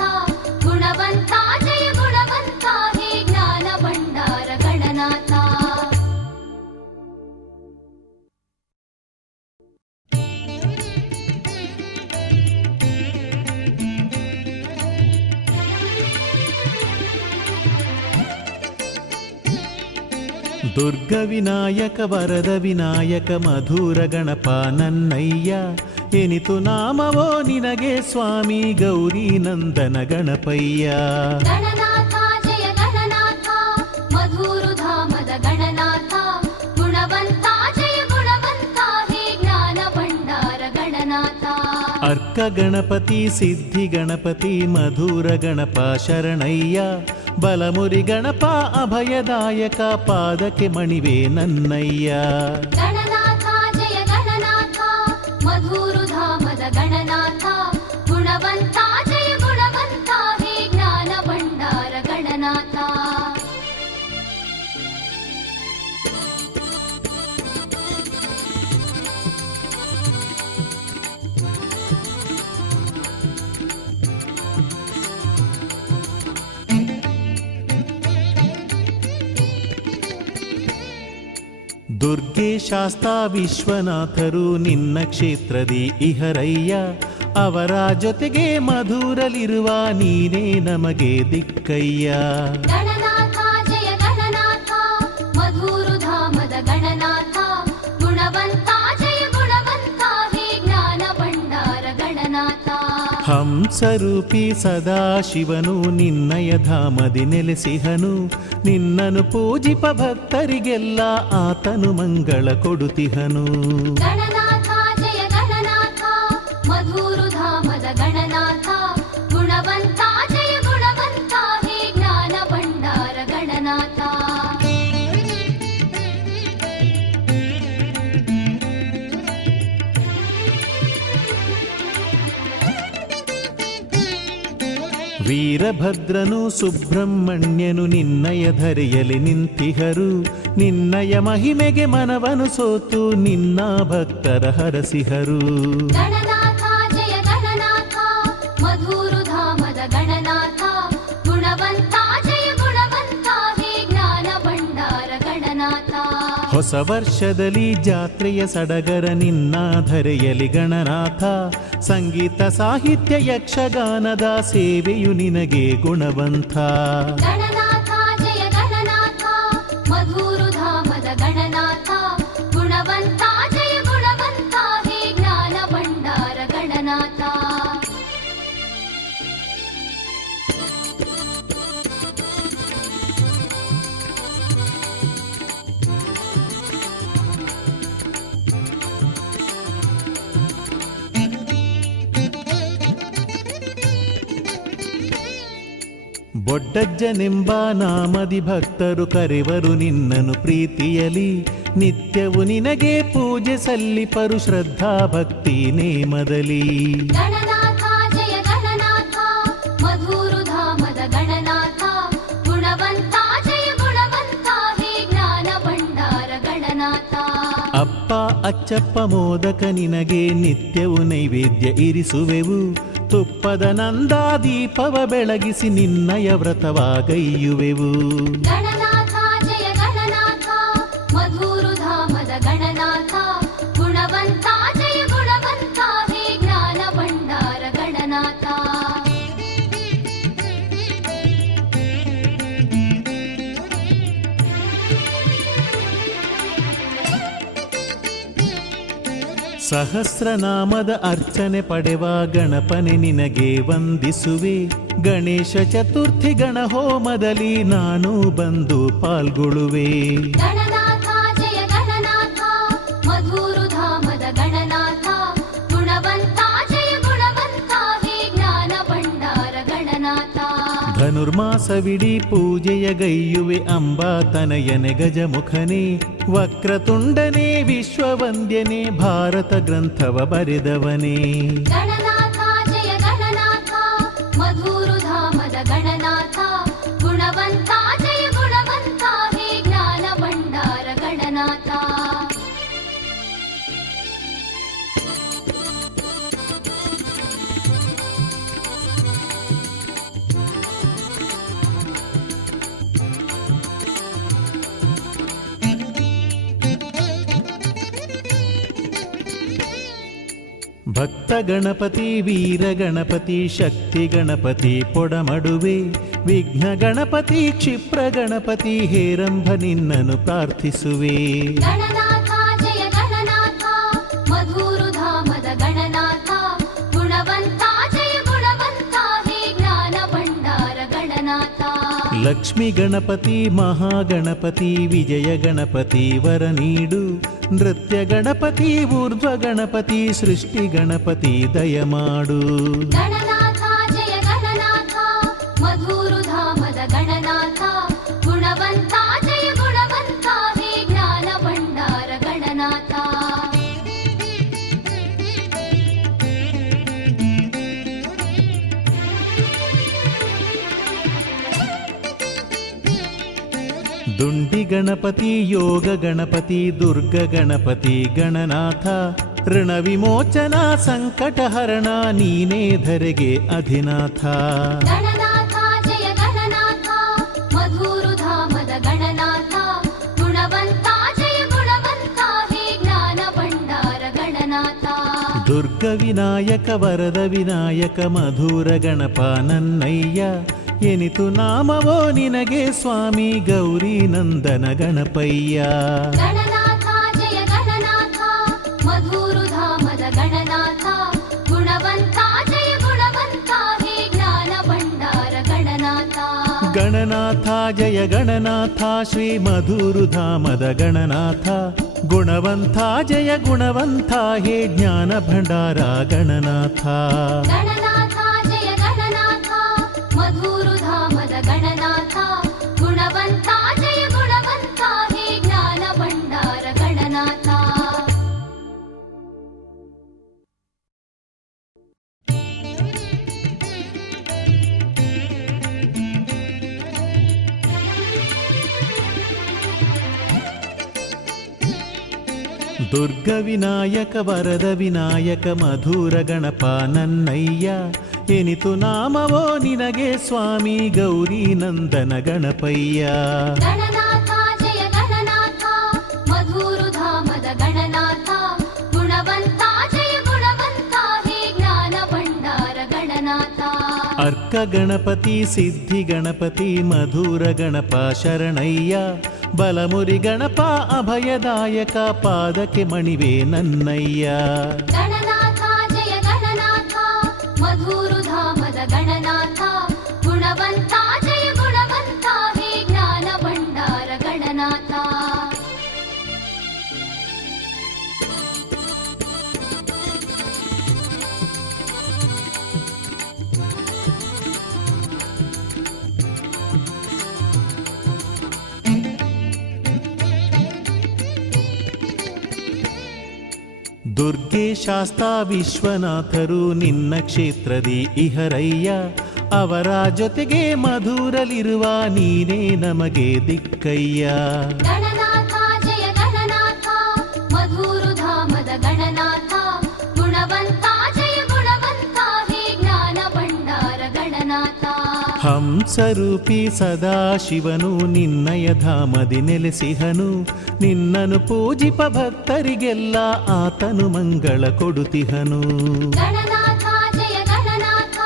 ಗುಣವಂತ ಜಯ ಗುಣವಂತ ಹೇ ಜ್ಞಾನ ಭಂಡಾರ ಗಣನಾಥ ದುರ್ಗ ವಿನಾಯಕ ವರದ ವಿನಾಯಕ ಮಧುರ ಗಣಪ ನನ್ನಯ್ಯ ಎನಿತು ನಾಮವೋ ನಿನಗೆ ಸ್ವಾಮಿ ಗೌರಿ ನಂದನ ಗಣಪಯ್ಯ ಗಣನಾಥ ಜಯ ಗಣನಾಥ ಮಧುರುಧಾಮದ ಗಣನಾಥ ಗುಣವಂತ ಜಯ ಗುಣವಂತ ಹೇ ಜ್ಞಾನ ಭಂಡಾರ ಗಣನಾಥ ಅರ್ಕ ಗಣಪತಿ ಸಿದ್ಧಿ ಗಣಪತಿ ಮಧುರ ಗಣಪ ಶರಣಯ್ಯ ಬಲಮುರಿ ಗಣಪ ಅಭಯದಾಯಕ ಪಾದಕ್ಕೆ ಮಣಿವೆ ನನ್ನಯ್ಯ ಗಣನಾಥ ಜಯ ಗಣನಾಥ ಮಧುರುಧಾಮದ ಗಣನಾಥ ಗುಣವಂತ ಜಯ ಗುಣವಂತ ಹೇ ಜ್ಞಾನ ಭಂಡಾರ ಗಣನಾಥ ದುರ್ಗೆ ಶಾಸ್ತಾ ವಿಶ್ವನಾಥರು ನಿನ್ನ ಕ್ಷೇತ್ರದಿ ಇಹರಯ್ಯ ಅವರ ಜೊತೆಗೆ ಮಧುರಲಿರುವ ನೀನೇ ನಮಗೆ ದಿಕ್ಕಯ್ಯ ಗಣನಾಥ ಜಯ ಗಣನಾಥ ಮಧುರುಧಾಮದ ಗಣನಾಥ ಗುಣವಂತ ಜಯ ಗುಣವಂತ ಹೇ ಜ್ಞಾನ ಭಂಡಾರ ಗಣನಾಥ ಹಂಸರೂಪಿ ಸದಾಶಿವನು ನಿನ್ನಯ ಧಾಮದಿ ನೆಲೆಸಿಹನು ನಿನ್ನನು ಪೂಜಿಪ ಭಕ್ತರಿಗೆಲ್ಲ ಆತನು ಮಂಗಳ ಕೊಡುತಿಹನು ಗಣನಾಥ ಜಯ ಗಣನಾಥ ಮಧುರುಧಾಮದ ಗಣನಾಥ ಗುಣವಂತ ಜಯ ಗುಣವಂತ ಹೇ ಜ್ಞಾನ ಭಂಡಾರ ಗಣನಾಥ ವೀರಭದ್ರನು ಸುಬ್ರಹ್ಮಣ್ಯನು ನಿನ್ನಯ ಧರೆಯಲಿ ನಿಂತಿಹರು ನಿನ್ನಯ ಮಹಿಮೆಗೆ ಮನವನು ಸೋತು ನಿನ್ನ ಭಕ್ತರ ಹರಸಿಹರು ಗಣನಾಥ ಜಯ ಗಣನಾಥ ಮಧು ಹೊಸ ವರ್ಷದಲ್ಲಿ ಜಾತ್ರೆಯ ಸಡಗರ ನಿನ್ನ ಧರೆಯಲಿ ಗಣನಾಥ. ಸಂಗೀತ ಸಾಹಿತ್ಯ ಯಕ್ಷಗಾನದ ಸೇವೆಯು ನಿನಗೆ ಗುಣವಂತ. ಗಣನಾಥ ಜಯ ಗಣನಾಥ ಮಧುರುಧಾಮದ ಗಣನಾಥ. ಗುಣವಂತ ಜಯ ಗುಣವಂತ ಹೇ ಜ್ಞಾನ ಭಂಡಾರ ಗಣನಾಥ. ಬೊಡ್ಡಜ್ಜನೆಂಬ ನಾಮದಿ ಭಕ್ತರು ಕರೆವರು ನಿನ್ನನು ಪ್ರೀತಿಯಲಿ. ನಿತ್ಯವು ನಿನಗೆ ಪೂಜೆ ಸಲ್ಲಿಪರು ಶ್ರದ್ಧಾ ಭಕ್ತಿ ನೇಮದಲ್ಲಿ. ಗಣನಾಥ ಜಯ ಗಣನಾಥ ಮಧುರುಧಾಮದ ಗಣನಾಥ. ಗುಣವಂತ ಜಯ ಗುಣವಂತ ಹೇ ಜ್ಞಾನ ಭಂಡಾರ ಗಣನಾಥ. ಅಪ್ಪ ಅಚ್ಚಪ್ಪ ಮೋದಕ ನಿನಗೆ ನಿತ್ಯವು ನೈವೇದ್ಯ ಇರಿಸುವೆವು. ತುಪ್ಪದ ನಂದಾದೀಪವ ಬೆಳಗಿಸಿ ನಿನ್ನಯ ವ್ರತವಾಗೈಯುವೆವು. ಗಣನಾಥ ಜಯ ಗಣನಾಥ ಮಧುರುಧಾಮದ ಗಣನಾಥ. ಗುಣವಂತ ಜಯ ಗುಣವಂತ ಹೇ ಜ್ಞಾನ ಭಂಡಾರ ಗಣನಾಥ. ಸಹಸ್ರನಾಮದ ಅರ್ಚನೆ ಪಡೆವ ಗಣಪನೆ ನಿನಗೆ ವಂದಿಸುವೆ. ಗಣೇಶ ಚತುರ್ಥಿ ಗಣಹೋಮದಲ್ಲಿ ನಾನು ಬಂದು ಪಾಲ್ಗೊಳ್ಳುವೆ. ಗಣನಾಥ ಜಯ ಗಣನಾಥ ಮಧುರುಧಾಮದ ಗಣನಾಥ. ಗುಣವಂತ ಜಯ ಗುಣವಂತ ಹೇ ಜ್ಞಾನ ಭಂಡಾರ ಗಣನಾಥ. ಧನುರ್ಮಾಸವಿಡೀ ಪೂಜೆಯ ಗೈಯುವೆ ಅಂಬಾ ತನಯನೆ ಗಜಮುಖನೇ. ವಕ್ರತುಂಡನೇ ವಿಶ್ವವಂದ್ಯನೇ ಭಾರತ ಗ್ರಂಥವ ಬರೆದವನೇ. ಗಣನಾಥ ಜಯ ಗಣನಾಥ ಮಧುರುಧಾಮದ ಗಣನಾಥ. ಗುಣವಂತ ಜಯ ಗುಣವಂತ ಹೇ ಜ್ಞಾನ ಭಂಡಾರ ಗಣನಾಥ. ಭಕ್ತ ಗಣಪತಿ ವೀರ ಗಣಪತಿ ಶಕ್ತಿ ಗಣಪತಿ ಪೊಡಮಡುವೆ. ವಿಘ್ನ ಗಣಪತಿ ಕ್ಷಿಪ್ರ ಗಣಪತಿ ಹೇರಂಭ ನಿನ್ನನು ಪ್ರಾರ್ಥಿಸುವೆ. ಗಣನಾಥ ಜಯ ಗಣನಾಥ ಮಧುರುಧಾಮದ ಗಣನಾಥ. ಗುಣವಂತ ಜಯ ಗುಣವಂತ ಹೇ ಜ್ಞಾನ ಭಂಡಾರ ಗಣನಾಥ. ಲಕ್ಷ್ಮಿ ಗಣಪತಿ ಮಹಾಗಣಪತಿ ವಿಜಯ ಗಣಪತಿ ವರ ನೀಡು. ನೃತ್ಯ ಗಣಪತಿ ಊರ್ಧ್ವ ಗಣಪತಿ ಸೃಷ್ಟಿ ಗಣಪತಿ ದಯಮಾಡು. ಗಣನಾಥ ಜಯ ಗಣನಾಥ ಮಧುರುಧಾಮದ ಗಣನಾಥ. ಗುಣವಂತ ಜಯ ಗುಣವಂತ ಹೇ ಜ್ಞಾನ ಭಂಡಾರ ಗಣನಾಥ. ದುಂಡಿ ಗಣಪತಿ ಯೋಗ ಗಣಪತಿ ದುರ್ಗ ಗಣಪತಿ ಗಣನಾಥ. ಋಣ ವಿಮೋಚನ ಸಂಕಟ ಹರಣ ನೀನೇ ಧರೆಗೆ ಅಧಿನಾಥ. ಗಣನಾಥ ಜಯ ಗಣನಾಥ ಮಧುರುಧಾಮದ ಗಣನಾಥ. ಗುಣವಂತ ಜಯ ಗುಣವಂತ ಹೇ ಜ್ಞಾನ ಭಂಡಾರ ಗಣನಾಥ. ದುರ್ಗ ವಿನಾಯಕ ವರದ ವಿನಾಯಕ ಮಧುರ ಗಣಪ ನನ್ನಯ್ಯ. ಎನಿತು ನಾಮವೋ ನಿನಗೆ ಸ್ವಾಮಿ ಗೌರಿ ನಂದನ ಗಣಪಯ್ಯ. ಗಣನಾಥ ಜಯ ಗಣನಾಥ ಮಧುರುಧಾಮದ ಗಣನಾಥ. ಗುಣವಂತ ಜಯ ಗುಣವಂತ ಹೇ ಜ್ಞಾನ ಭಂಡಾರ ಗಣನಾಥ. ಗಣನಾಥ ಜಯ ಗಣನಾಥ ಶ್ರೀ ಮಧುರುಧಾಮದ ಗಣನಾಥ. ಗುಣವಂತ ಜಯ ಗುಣವಂತ ಹೇ ಜ್ಞಾನ ಭಂಡಾರ ಗಣನಾಥ. ಗಣನಾಥ ಜಯ ಗಣನಾಥ ಮಧುರುಧಾಮದ ಗಣನಾಥ. ಗುಣವಂತ ಜಯ ಗುಣವಂತ ಹೇ ಜ್ಞಾನ ಭಂಡಾರ ಗಣನಾಥ. ದುರ್ಗ ವಿನಾಯಕ ವರದ ವಿನಾಯಕ ಮಧುರ ಗಣಪ ನನ್ನಯ್ಯ. ಎನಿತು ನಾಮವೋ ನಿನಗೆ ಸ್ವಾಮಿ ಗೌರಿ ನಂದನ ಗಣಪಯ್ಯ. ಗಣನಾಥ ಜಯ ಗಣನಾಥ ಮಧು ಅರ್ಕ ಗಣಪತಿ ಸಿದ್ಧಿ ಗಣಪತಿ ಮಧುರ ಗಣಪ ಶರಣಯ್ಯ ಬಲಮುರಿ ಗಣಪ ಅಭಯದಾಯಕ ಪಾದಕ್ಕೆ ಮಣಿವೆ ನನ್ನಯ್ಯ ಗಣನಾಥ ಜಯ ಗಣನಾಥ ಮಧುರುಧಾಮದ ಗಣನಾಥ ಗುಣವಂತ ಜಯ ಗುಣವಂತ ಹೇ ಜ್ಞಾನ ಭಂಡಾರ ಗಣನಾಥ ದುರ್ಗೆ ಶಾಸ್ತ ವಿಶ್ವನಾಥರು ನಿನ್ನ ಕ್ಷೇತ್ರದಿ ಇಹರಯ್ಯ ಅವರ ಜೊತೆಗೆ ಮಧುರಲಿರುವ ನೀನೇ ನಮಗೆ ದಿಕ್ಕಯ್ಯ ಗಣನಾಥ ಜಯ ಗಣನಾಥ ಮಧುರುಧಾಮದ ಗಣನಾಥ ಗುಣವಂತ ಜಯ ಗುಣವಂತ ಹೇ ಜ್ಞಾನ ಭಂಡಾರ ಗಣನಾಥ ಹಂಸರೂಪಿ ಸದಾಶಿವನು ನಿನ್ನಯ ಧಾಮದಿ ನೆಲೆಸಿಹನು ನಿನ್ನನು ಪೂಜಿಪ ಭಕ್ತರಿಗೆಲ್ಲ ಆತನು ಮಂಗಳ ಕೊಡುತಿಹನು ಗಣನಾಥ ಜಯ ಗಣನಾಥ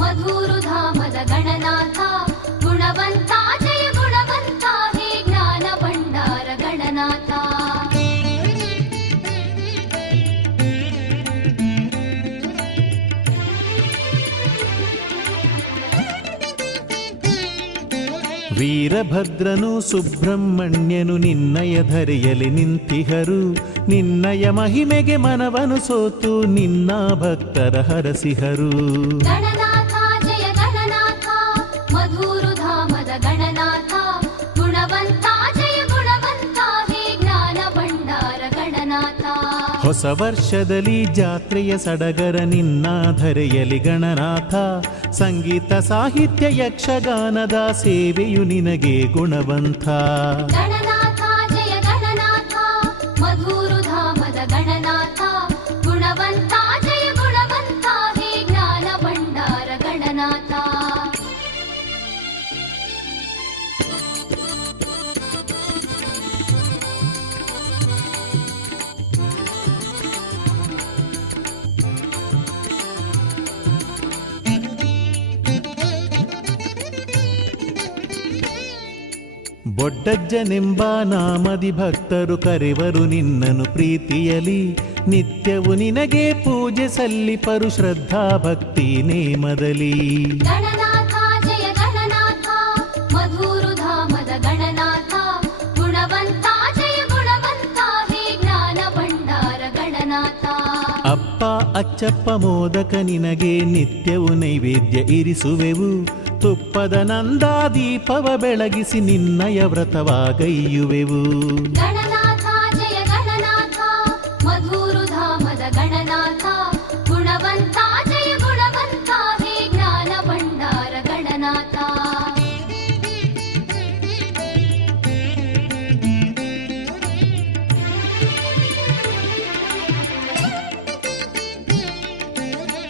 ಮಧುರುಧಾಮದ ಗಣನಾಥ ಗುಣವಂತ ಜಯ ಗುಣವಂತ ಹೇ ಜ್ಞಾನ ಭಂಡಾರ ಗಣನಾಥ ವೀರಭದ್ರನು ಸುಬ್ರಹ್ಮಣ್ಯನು ನಿನ್ನಯ ಧರೆಯಲಿ ನಿಂತಿಹರು ನಿನ್ನಯ ಮಹಿಮೆಗೆ ಮನವನು ಸೋತು ನಿನ್ನ ಭಕ್ತರ ಹರಸಿಹರು ಗಣನಾಥ ಜಯ ಗಣನಾಥ ಮಧುರುಧಾಮದ ಗಣನಾಥ ಗುಣವಂತ ಜಯ ಗುಣವಂತ ಹೇ ಜ್ಞಾನ ಭಂಡಾರ ಗಣನಾಥ ಹೊಸ ವರ್ಷದಲ್ಲಿ ಜಾತ್ರೆಯ ಸಡಗರ ನಿನ್ನ ಧರೆಯಲಿ ಗಣನಾಥ ಸಂಗೀತ ಸಾಹಿತ್ಯ ಯಕ್ಷಗಾನದ ಸೇವೆಯು ನಿನಗೆ ಗುಣವಂತ ಗಣನಾಥ ಜಯ ಗಣನಾಥ ಮಧುರುಧಾಮದ ಗಣನಾಥ ಗುಣವಂತ ಜಯ ಗುಣವಂತ ಹೇ ಜ್ಞಾನ ಭಂಡಾರ ಗಣನಾಥ ಬೊಡ್ಡಜ್ಜನೆಂಬ ನಾಮದಿ ಭಕ್ತರು ಕರೆವರು ನಿನ್ನನು ಪ್ರೀತಿಯಲಿ ನಿತ್ಯವು ನಿನಗೆ ಪೂಜೆ ಸಲ್ಲಿಪರು ಶ್ರದ್ಧಾ ಭಕ್ತಿ ನೇಮದಲ್ಲಿ ಗಣನಾಥ ಜಯ ಗಣನಾಥ ಮಧುರುಧಾಮದ ಗಣನಾಥ ಗುಣವಂತ ಜಯ ಗುಣವಂತ ಹೇ ಜ್ಞಾನ ಭಂಡಾರ ಗಣನಾಥ ಅಪ್ಪ ಅಚ್ಚಪ್ಪ ಮೋದಕ ನಿನಗೆ ನಿತ್ಯವು ನೈವೇದ್ಯ ಇರಿಸುವೆವು ತುಪ್ಪದ ನಂದಾದೀಪವ ಬೆಳಗಿಸಿ ನಿನ್ನಯ ವ್ರತವಾಗೈಯುವೆವು ಗಣನಾಥ ಜಯ ಗಣನಾಥ ಮಧುರುಧಾಮದ ಗಣನಾಥ ಗುಣವಂತ ಜಯ ಗುಣವಂತ ಹೇ ಜ್ಞಾನ ಭಂಡಾರ ಗಣನಾಥ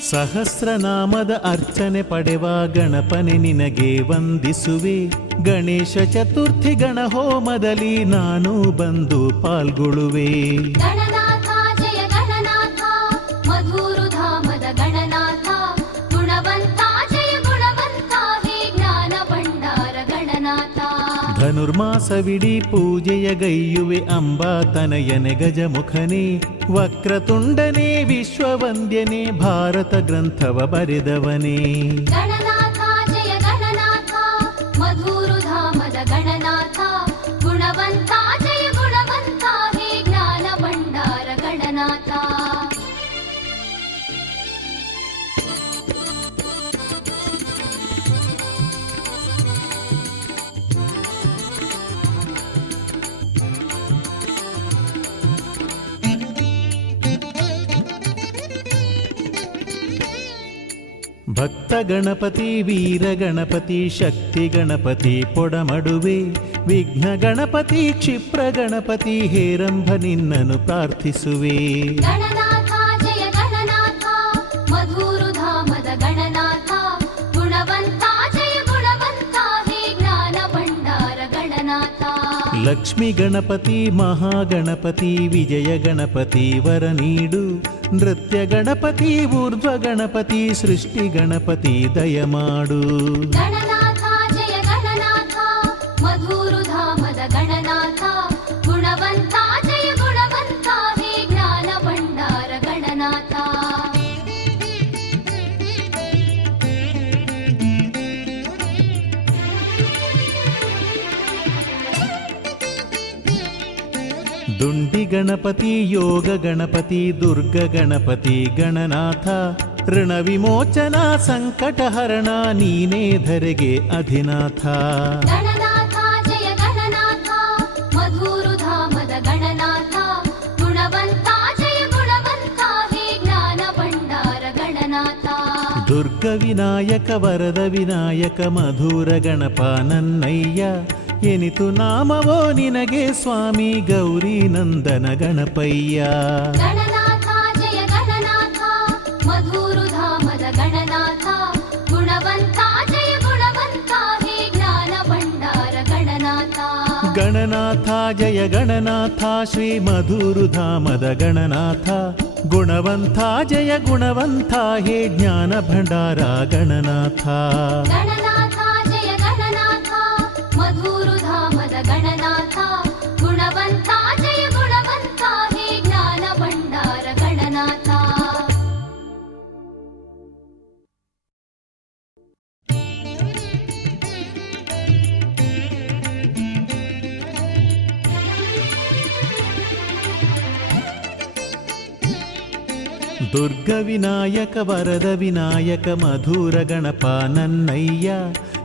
ಸಹಸ್ರನಾಮದ ಅರ್ಚನೆ ಪಡೆವ ಗಣಪನೆ ನಿನಗೆ ವಂದಿಸುವೆ ಗಣೇಶ ಚತುರ್ಥಿ ಗಣಹೋಮದಲ್ಲಿ ನಾನು ಬಂದು ಪಾಲ್ಗೊಳ್ಳುವೆ ಗಣನಾಥ ಜಯ ಗಣನಾಥ ಮಧುರುಧಾಮದ ಗಣನಾಥ ಗುಣವಂತ ಜಯ ಗುಣವಂತ ಹೇ ಜ್ಞಾನ ಭಂಡಾರ ಗಣನಾಥ ಧನುರ್ಮಾಸವಿಡೀ ಪೂಜೆಯ ಗೈಯುವೆ ಅಂಬಾತನಯನೆ ಗಜಮುಖನೇ ವಕ್ರತುಂಡನೇ ವಿಶ್ವವಂದ್ಯನೇ ಭಾರತ ಗ್ರಂಥವ ಬರೆದವನೇ ಗಣನಾಥ ಜಯ ಗಣನಾಥ ಮಧುರುಧಾಮದ ಗಣನಾಥ ಗುಣವಂತ ಜಯ ಗುಣವಂತ ಹೇ ಜ್ಞಾನ ಭಂಡಾರ ಗಣನಾಥ ಭಕ್ತ ಗಣಪತಿ ವೀರ ಗಣಪತಿ ಶಕ್ತಿ ಗಣಪತಿ ಪೊಡಮಡುವೆ ವಿಘ್ನ ಗಣಪತಿ ಕ್ಷಿಪ್ರ ಗಣಪತಿ ಹೇರಂಭ ನಿನ್ನನು ಪ್ರಾರ್ಥಿಸುವೆ ಗಣನಾಥ ಜಯ ಗಣನಾಥ ಮಧುರುಧಾಮದ ಗಣನಾಥ ಗುಣವಂತ ಜಯ ಗುಣವಂತ ಹೇ ಜ್ಞಾನ ಭಂಡಾರ ಗಣನಾಥ ಲಕ್ಷ್ಮಿ ಗಣಪತಿ ಮಹಾಗಣಪತಿ ವಿಜಯ ಗಣಪತಿ ವರ ನೀಡು ನೃತ್ಯ ಗಣಪತಿ ಊರ್ಧ್ವ ಗಣಪತಿ ಸೃಷ್ಟಿ ಗಣಪತಿ ದಯಮಾಡು ಗಣನಾಥ ಜಯ ಗಣನಾಥ ಮಧುರುಧಾಮದ ಗಣನಾಥ ಗುಣವಂತ ಜಯ ಗುಣವಂತ ಹೇ ಜ್ಞಾನ ಭಂಡಾರ ಗಣನಾಥ ದುಂಡಿ ಗಣಪತಿ ಯೋಗ ಗಣಪತಿ ದುರ್ಗ ಗಣಪತಿ ಗಣನಾಥ ಋಣ ವಿಮೋಚನ ಸಂಕಟ ಹರಣ ನೀನೇ ಧರೆಗೆ ಅಧಿನಾಥ ಗಣನಾಥ ಜಯ ಗಣನಾಥ ಮಧುರುಧಾಮದ ಗಣನಾಥ ಗುಣವಂತ ಜಯ ಗುಣವಂತ ಹೇ ಜ್ಞಾನ ಭಂಡಾರ ಗಣನಾಥ ದುರ್ಗ ವಿನಾಯಕ ವರದ ವಿನಾಯಕ ಮಧುರ ಗಣಪ ನನ್ನಯ್ಯ ಎನಿತು ನಾಮವೋ ನಿನಗೆ ಸ್ವಾಮಿ ಗೌರಿ ನಂದನ ಗಣಪಯ್ಯ ಗಣನಾಥ ಜಯ ಗಣನಾಥ ಮಧುರುಧಾಮದ ಗಣನಾಥ ಗುಣವಂತ ಜಯ ಗುಣವಂತ ಹೇ ಜ್ಞಾನ ಭಂಡಾರ ಗಣನಾಥ ಗಣನಾಥ ಜಯ ಗಣನಾಥ ಶ್ರೀ ಮಧುರುಧಾಮದ ಗಣನಾಥ ಗುಣವಂತ ಜಯ ಗುಣವಂತ ಹೇ ಜ್ಞಾನ ಭಂಡಾರ ಗಣನಾಥ ಗಣನಾಥ ಜಯ ಗಣನಾಥ ಮಧುರುಧಾಮದ ಗಣನಾಥ ಗುಣವಂತ ಜಯ ಗುಣವಂತ ಹೇ ಜ್ಞಾನ ಭಂಡಾರ ಗಣನಾಥ ದುರ್ಗ ವಿನಾಯಕ ವರದ ವಿನಾಯಕ ಮಧುರ ಗಣಪ ನನ್ನಯ್ಯ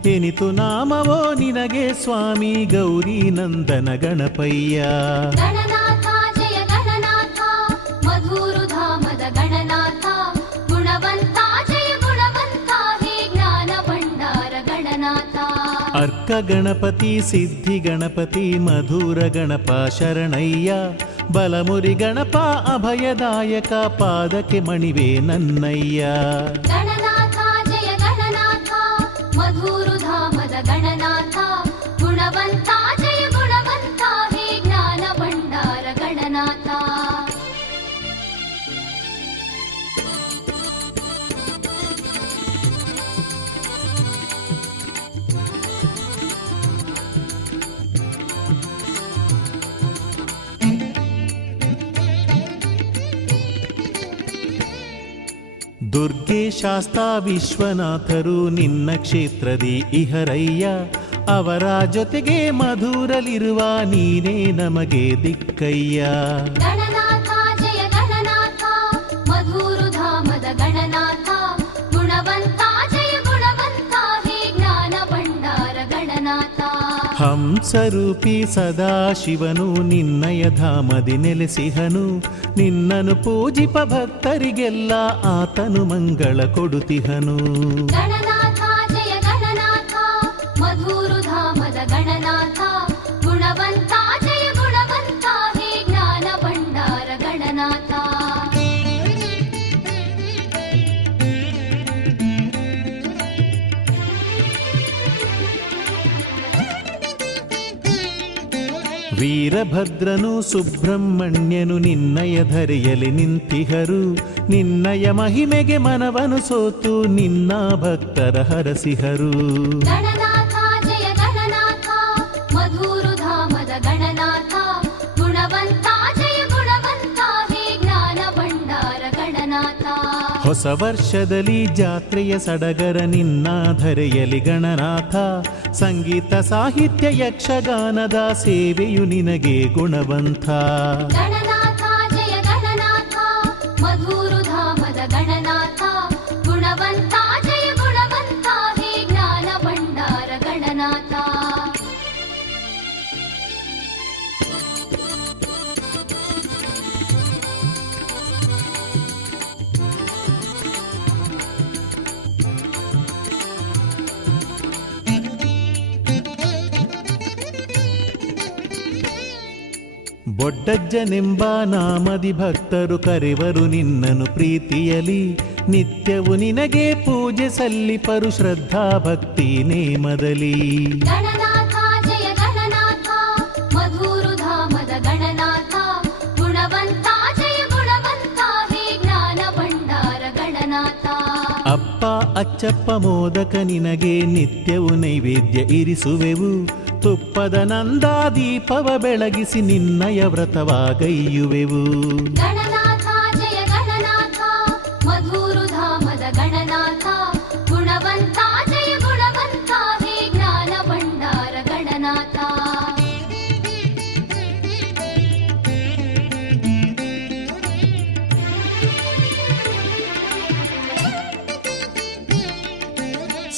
ಎನಿತು ನಾಮವೋ ನಿನಗೆ ಸ್ವಾಮಿ ಗೌರಿ ನಂದನ ಗಣಪಯ್ಯ ಗಣನಾಥ ಜಯ ಗಣನಾಥ ಮಧುರುಧಾಮದ ಗಣನಾಥ ಗುಣವಂತ ಜಯ ಗುಣವಂತ ಹೇ ಜ್ಞಾನ ಭಂಡಾರ ಗಣನಾಥ ಅರ್ಕ ಗಣಪತಿ ಸಿದ್ಧಿ ಗಣಪತಿ ಮಧುರ ಗಣಪ ಶರಣಯ್ಯ ಬಲಮುರಿ ಗಣಪ ಅಭಯದಾಯಕ ಪಾದಕ್ಕೆ ಮಣಿವೆ ನನ್ನಯ್ಯ ಗಣನಾಥ ಜಯ ಗಣನಾಥ ಮಧುರುಧಾಮದ ಗಣನಾಥ ಗುಣವಂತ ಜಯ ಗುಣವಂತ ಹೇ ಜ್ಞಾನ ಭಂಡಾರ ಗಣನಾಥ ದುರ್ಗೆ ಶಾಸ್ತಾ ವಿಶ್ವನಾಥರು ನಿನ್ನ ಕ್ಷೇತ್ರದಿ ಇಹರಯ್ಯ ಅವರ ಜೊತೆಗೆ ಮಧುರಲಿರುವ ನೀನೇ ನಮಗೆ ದಿಕ್ಕಯ್ಯ ಗಣನಾಥ ಜಯ ಗಣನಾಥ ಮಧುರುಧಾಮದ ಗಣನಾಥ ಗುಣವಂತ ಜಯ ಗುಣವಂತ ಹೇ ಜ್ಞಾನ ಭಂಡಾರ ಗಣನಾಥ ಹಂಸರೂಪಿ ಸದಾಶಿವನು ನಿನ್ನಯ ಧಾಮದಿ ನೆಲೆಸಿಹನು ನಿನ್ನನು ಪೂಜಿಪ ಭಕ್ತರಿಗೆಲ್ಲ ಆತನು ಮಂಗಳ ಕೊಡುತಿಹನು ಗಣನಾಥ ಜಯ ಗಣನಾಥ ಮಧುರುಧಾಮದ ಗಣನಾಥ ಗುಣವಂತ ಜಯ ಗುಣವಂತ ಹೇ ಜ್ಞಾನ ಭಂಡಾರ ಗಣನಾಥ ವೀರಭದ್ರನು ಸುಬ್ರಹ್ಮಣ್ಯನು ನಿನ್ನಯ ಧರೆಯಲಿ ನಿಂತಿಹರು ನಿನ್ನಯ ಮಹಿಮೆಗೆ ಮನವನು ಸೋತು ನಿನ್ನ ಭಕ್ತರ ಹರಸಿಹರು ಗಣನಾಥ ಜಯ ಗಣನಾಥ ಮಧುರುಧಾಮದ ಗಣನಾಥ ಗುಣವಂತ ಜಯ ಗುಣವಂತ ಹೇ ಜ್ಞಾನ ಭಂಡಾರ ಗಣನಾಥ ಹೊಸ ವರ್ಷದಲ್ಲಿ ಜಾತ್ರೆಯ ಸಡಗರ ನಿನ್ನ ಧರೆಯಲಿ ಗಣನಾಥ ಸಂಗೀತ ಸಾಹಿತ್ಯ ಯಕ್ಷಗಾನದ ಸೇವೆಯು ನಿನಗೆ ಗುಣವಂತ ಗಣನಾಥ ಜಯ ಗಣನಾಥ ಮಧುರುಧಾಮದ ಗಣನಾಥ ಗುಣವಂತ ಜಯ ಗುಣವಂತ ಹೇ ಜ್ಞಾನ ಭಂಡಾರ ಗಣನಾಥ ಬೊಡ್ಡಜ್ಜನೆಂಬ ನಾಮದಿ ಭಕ್ತರು ಕರೆವರು ನಿನ್ನನು ಪ್ರೀತಿಯಲಿ ನಿತ್ಯವು ನಿನಗೆ ಪೂಜೆ ಸಲ್ಲಿಪರು ಶ್ರದ್ಧಾ ಭಕ್ತಿ ನೇಮದಲ್ಲಿ ಗಣನಾಥ ಜಯ ಗಣನಾಥ ಮಧು ಅಚ್ಚಪ್ಪ ಮೋದಕ ನಿನಗೆ ನಿತ್ಯವು ನೈವೇದ್ಯ ಇರಿಸುವೆವು. ತುಪ್ಪದ ನಂದಾದೀಪವ ಬೆಳಗಿಸಿ ನಿನ್ನಯ ವ್ರತವಾಗೈಯುವೆವು. ಗಣನಾಥ ಜಯ ಗಣನಾಥ ಮಧುರು ಧಾಮದ ಗಣನಾಥ ಗುಣವಂತ ಜಯ ಗುಣವಂತ ಹೇ ಜ್ಞಾನ ಭಂಡಾರ ಗಣನಾಥ.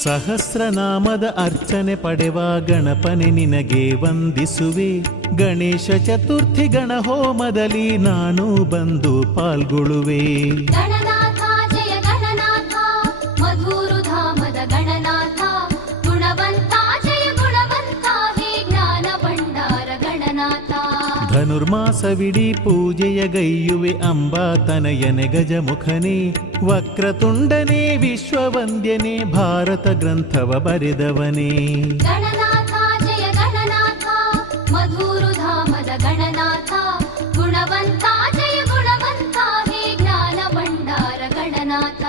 ಸಹಸ್ರನಾಮದ ಅರ್ಚನೆ ಪಡೆವ ಗಣಪನೆ ನಿನಗೆ ವಂದಿಸುವೆ. ಗಣೇಶ ಚತುರ್ಥಿ ಗಣಹೋಮದಲ್ಲಿ ನಾನು ಬಂದು ಪಾಲ್ಗೊಳ್ಳುವೆ. ಗಣನಾಥ ಜಯ ಗಣನಾಥ ಮಧುರು ಧಾಮದ ಗಣನಾಥ ಗುಣವಂತ ಜಯ ಗುಣವಂತ ಹೇ ಜ್ಞಾನ ಭಂಡಾರ ಗಣನಾಥ. ಧನುರ್ಮಾಸವಿಡೀ ಪೂಜೆಯ ಗೈಯುವೆ ಅಂಬಾ ತನಯನೆ ಗಜಮುಖನೇ. ವಕ್ರತುಂಡನೇ ವಿಶ್ವವಂದ್ಯನೇ ಭಾರತ ಗ್ರಂಥವ ಬರೆದವನೇ. ಗಣನಾಥ ಜಯ ಗಣನಾಥ ಮಧುರು ಧಾಮದ ಗಣನಾಥ ಗುಣವಂತ ಜಯ ಗುಣವಂತ ಹೇ ಜ್ಞಾನ ಭಂಡಾರ ಗಣನಾಥ.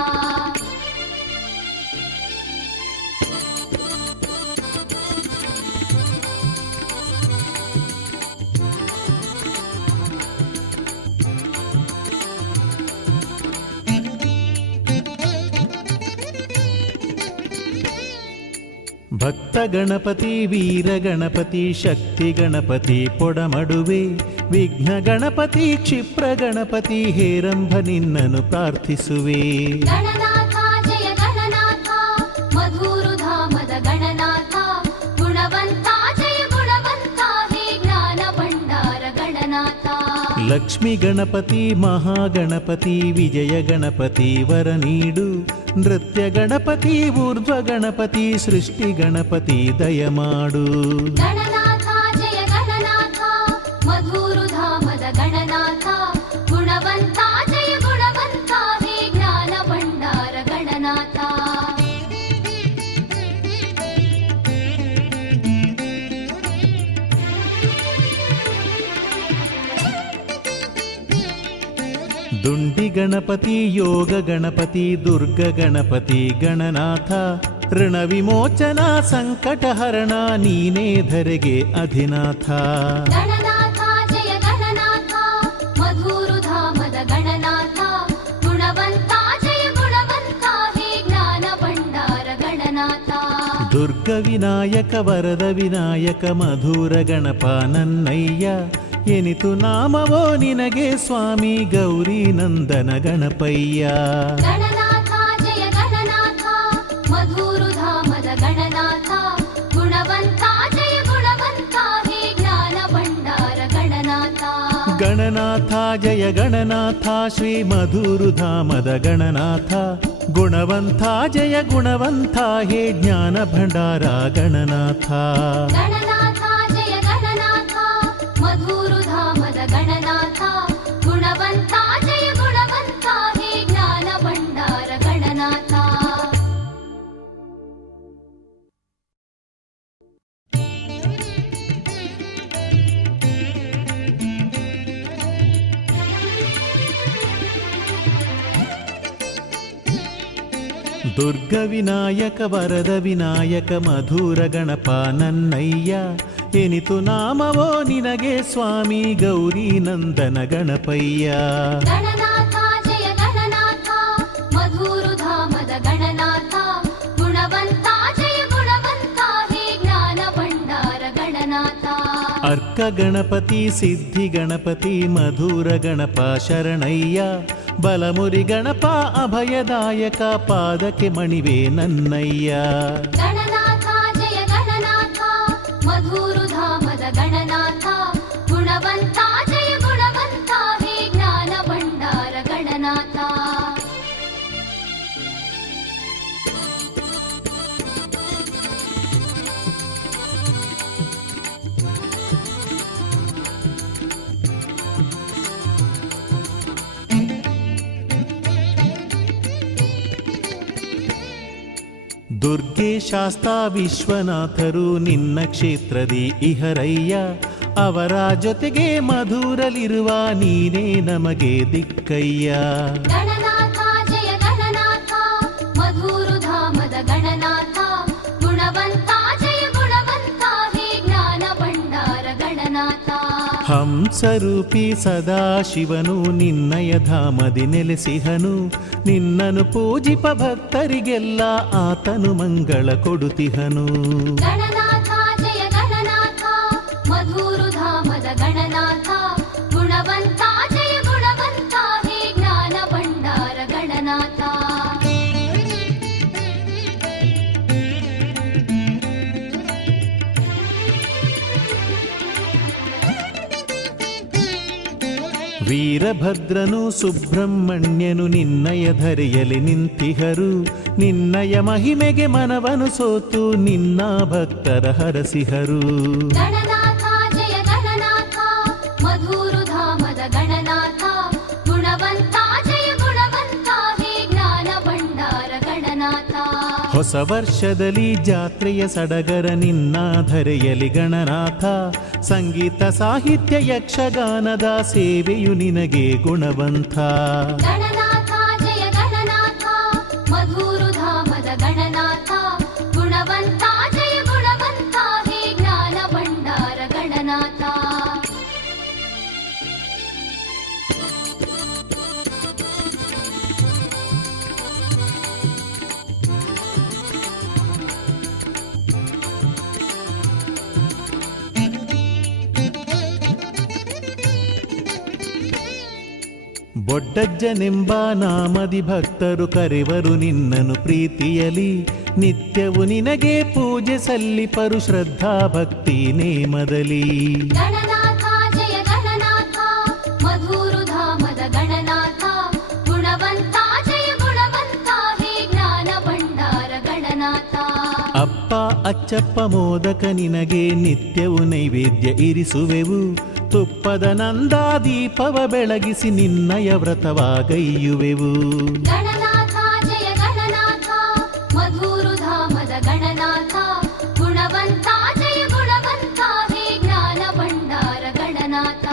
ಭಕ್ತ ಗಣಪತಿ ವೀರ ಗಣಪತಿ ಶಕ್ತಿ ಗಣಪತಿ ಪೊಡಮಡುವೆ. ವಿಘ್ನ ಗಣಪತಿ ಕ್ಷಿಪ್ರ ಗಣಪತಿ ಹೇರಂಭ ನಿನ್ನನ್ನು ಪ್ರಾರ್ಥಿಸುವೆ. ಗಣನಾಥ ಜಯ ಗಣನಾಥ ಮಧುರು ಧಾಮದ ಗಣನಾಥ ಗುಣವಂತ ಜಯ ಗುಣವಂತ ಹೇ ಜ್ಞಾನ ಭಂಡಾರ ಗಣನಾಥ. ಲಕ್ಷ್ಮಿ ಗಣಪತಿ ಮಹಾಗಣಪತಿ ವಿಜಯ ಗಣಪತಿ ವರ ನೀಡು. ನೃತ್ಯ ಗಣಪತಿ ಊರ್ಧ್ವ ಗಣಪತಿ ಸೃಷ್ಟಿ ಗಣಪತಿ ದಯಮಾಡು. ಗಣನಾಥ ಜಯ ಗಣನಾಥ ಮಧುರು ಧಾಮದ ಗಣನಾಥ ಗುಣವಂತ ಜಯ ಗುಣವಂತ ಹೇ ಜ್ಞಾನ ಭಂಡಾರ ಗಣನಾಥ. ದುಂಡಿ ಗಣಪತಿ ಯೋಗ ಗಣಪತಿ ದುರ್ಗ ಗಣಪತಿ ಗಣನಾಥ. ಋಣ ವಿಮೋಚನ ಸಂಕಟ ಹರಣ ನೀನೇ ಧರೆಗೆ ಅಧಿನಾಥ. ಗಣನಾಥ ಜಯ ಗಣನಾಥ ಮಧುರು ಧಾಮದ ಗಣನಾಥ ಗುಣವಂತ ಜಯ ಗುಣವಂತ ಹೇ ಜ್ಞಾನ ಭಂಡಾರ ಗಣನಾಥ. ದುರ್ಗ ವಿನಾಯಕ ವರದ ವಿನಾಯಕ ಮಧುರ ಗಣಪ ನನ್ನಯ್ಯ. ಎನಿತು ನಾಮವೋ ನಿನಗೆ ಸ್ವಾಮಿ ಗೌರಿ ನಂದನ ಗಣಪಯ್ಯ. ಗಣನಾಥ ಜಯ ಗಣನಾಥ ಮಧುರು ಧಾಮದ ಗಣನಾಥ ಗುಣವಂತ ಜಯ ಗುಣವಂತ ಹೇ ಜ್ಞಾನ ಭಂಡಾರ ಗಣನಾಥ. ಗಣನಾಥ ಜಯ ಗಣನಾಥ ಶ್ರೀ ಮಧುರು ಧಾಮದ ಗಣನಾಥ. ಗುಣವಂತ ಜಯ ಗುಣವಂತ ಹೇ ಜ್ಞಾನ ಭಂಡಾರ ಗಣನಾಥ. ಗಣನಾಥ ಜಯ ಗಣನಾಥ ಮಧುರು ಧಾಮದ ಗಣನಾಥ ಗುಣವಂತ ಜಯ ಗುಣವಂತ ಹೇ ಜ್ಞಾನ ಭಂಡಾರ ಗಣನಾಥ. ದುರ್ಗ ವಿನಾಯಕ ವರದ ವಿನಾಯಕ ಮಧುರ ಗಣಪ ನನ್ನಯ್ಯ. ಎನಿತು ನಾಮವೋ ನಿನಗೆ ಸ್ವಾಮಿ ಗೌರಿ ನಂದನ ಗಣಪಯ್ಯ. ಗಣನಾಥ ಜಯ ಗಣನಾಥ ಮಧುರು ಧಾಮದ ಗಣನಾಥ ಗುಣವಂತ ಜಯ ಗುಣವಂತ ಹೇ ಜ್ಞಾನ ಭಂಡಾರ ಗಣನಾಥ. ಅರ್ಕ ಗಣಪತಿ ಸಿದ್ಧಿ ಗಣಪತಿ ಮಧುರ ಗಣಪ ಶರಣಯ್ಯ. ಬಲಮುರಿ ಗಣಪ ಅಭಯದಾಯಕ ಪಾದಕ್ಕೆ ಮಣಿವೆ ನನ್ನಯ್ಯ. ಗಣನಾಥ ಜಯ ಗಣನಾಥ ಮಧುರು ಧಾಮದ ಗಣನಾಥ ಗುಣವಂತ ಜಯ ಗುಣವಂತ ಹೇ ಜ್ಞಾನ ಭಂಡಾರ ಗಣನಾಥ. ದುರ್ಗೆ ಶಾಸ್ತ ವಿಶ್ವನಾಥರು ನಿನ್ನ ಕ್ಷೇತ್ರದಿ ಇಹರಯ್ಯ. ಅವರ ಜೊತೆಗೆ ಮಧುರಲಿರುವ ನೀನೇ ನಮಗೆ ದಿಕ್ಕಯ್ಯ. ಗಣನಾಥ ಜಯ ಗಣನಾಥ ಮಧುರು ಧಾಮ ಹಂಸರೂಪಿ ಸದಾಶಿವನು ನಿನ್ನಯ ಧಾಮದಿ ನೆಲೆಸಿಹನು ನಿನ್ನನು ಪೂಜಿಪ ಭಕ್ತರಿಗೆಲ್ಲ ಆತನು ಮಂಗಳ ಕೊಡುತಿಹನು ಗಣನಾಥ ಜಯ ಗಣನಾಥ ಮಧುರು ಧಾಮದ ಗಣನಾಥ ಗುಣವಂತ ಜಯ ಗುಣವಂತ ಹೇ ಜ್ಞಾನ ಭಂಡಾರ ಗಣನಾಥ ವೀರಭದ್ರನು ಸುಬ್ರಹ್ಮಣ್ಯನು ನಿನ್ನಯ ಧರೆಯಲಿ ನಿಂತಿಹರು ನಿನ್ನಯ ಮಹಿಮೆಗೆ ಮನವನು ಸೋತು ನಿನ್ನ ಭಕ್ತರ ಹರಸಿಹರು ಗಣನಾಥ ಜಯ ಗಣನಾಥ ಮಧುರು ಧಾಮದ ಗಣನಾಥ ಗುಣವಂತ ಜಯ ಗುಣವಂತ ಹೇ ಜ್ಞಾನ ಭಂಡಾರ ಗಣನಾಥ ಹೊಸ ವರ್ಷದಲ್ಲಿ ಜಾತ್ರೆಯ ಸಡಗರ ನಿನ್ನ ಧರೆಯಲಿ ಗಣನಾಥ ಸಂಗೀತ ಸಾಹಿತ್ಯ ಯಕ್ಷಗಾನದ ಸೇವೆಯು ನಿನಗೆ ಗುಣವಂತ ಗಣನಾಥ ಜಯ ಗಣನಾಥ ಮಧುರು ಧಾಮದ ಗಣನಾಥ ಗುಣವಂತ ಜಯ ಗುಣವಂತ ಹೇ ಜ್ಞಾನ ಭಂಡಾರ ಗಣನಾಥ ಬೊಡ್ಡಜ್ಜನೆಂಬ ನಾಮದಿ ಭಕ್ತರು ಕರೆವರು ನಿನ್ನನು ಪ್ರೀತಿಯಲಿ ನಿತ್ಯವು ನಿನಗೆ ಪೂಜೆ ಸಲ್ಲಿಪರು ಶ್ರದ್ಧಾ ಭಕ್ತಿ ನೇಮದಲ್ಲಿ ಗಣನಾಥ ಜಯ ಗಣನಾಥ ಮಧುರು ಧಾಮದ ಗಣನಾಥ ಗುಣವಂತ ಜಯ ಗುಣವಂತ ಹೇ ಜ್ಞಾನ ಭಂಡಾರ ಗಣನಾಥ ಅಪ್ಪ ಅಚ್ಚಪ್ಪ ಮೋದಕ ನಿನಗೆ ನಿತ್ಯವು ನೈವೇದ್ಯ ಇರಿಸುವೆವು ತುಪ್ಪದ ನಂದಾದೀಪವ ಬೆಳಗಿಸಿ ನಿನ್ನಯ ವ್ರತವಾಗೈಯುವೆವು ಗಣನಾಥ ಜಯ ಗಣನಾಥ ಮಧುರು ಧಾಮದ ಗಣನಾಥ ಗುಣವಂತ ಜಯ ಗುಣವಂತ ಹೇ ಜ್ಞಾನ ಭಂಡಾರ ಗಣನಾಥ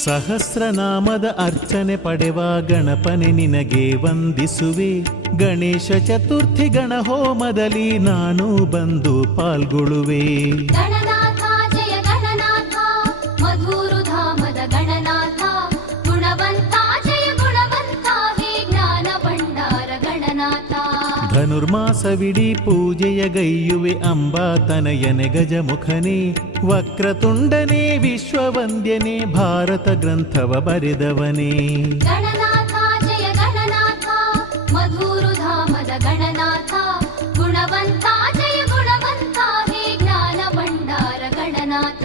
ಸಹಸ್ರನಾಮದ ಅರ್ಚನೆ ಪಡೆವ ಗಣಪನೆ ನಿನಗೆ ವಂದಿಸುವೆ ಗಣೇಶ ಚತುರ್ಥಿ ಗಣಹೋಮದಲ್ಲಿ ನಾನು ಬಂದು ಪಾಲ್ಗೊಳ್ಳುವೆ ಗಣನಾಥ ಜಯ ಗಣನಾಥ ಮಧುರು ಧಾಮದ ಗಣನಾಥ ಗುಣವಂತ ಜಯ ಗುಣವಂತ ಹೇ ಜ್ಞಾನ ಭಂಡಾರ ಗಣನಾಥ ಧನುರ್ಮಾಸವಿಡೀ ಪೂಜೆಯ ಗೈಯುವೆ ಅಂಬಾತನಯನೆ ಗಜಮುಖನೇ ವಕ್ರತುಂಡನೇ ವಿಶ್ವವಂದ್ಯನೇ ಭಾರತ ಗ್ರಂಥವ ಬರೆದವನೇ ಗಣನಾಥ ಜಯ ಗಣನಾಥ ಮಧುರು ಧಾಮದ ಗಣನಾಥ ಗುಣವಂತ ಜಯ ಗುಣವಂತ ಹೇ ಜ್ಞಾನ ಭಂಡಾರ ಗಣನಾಥ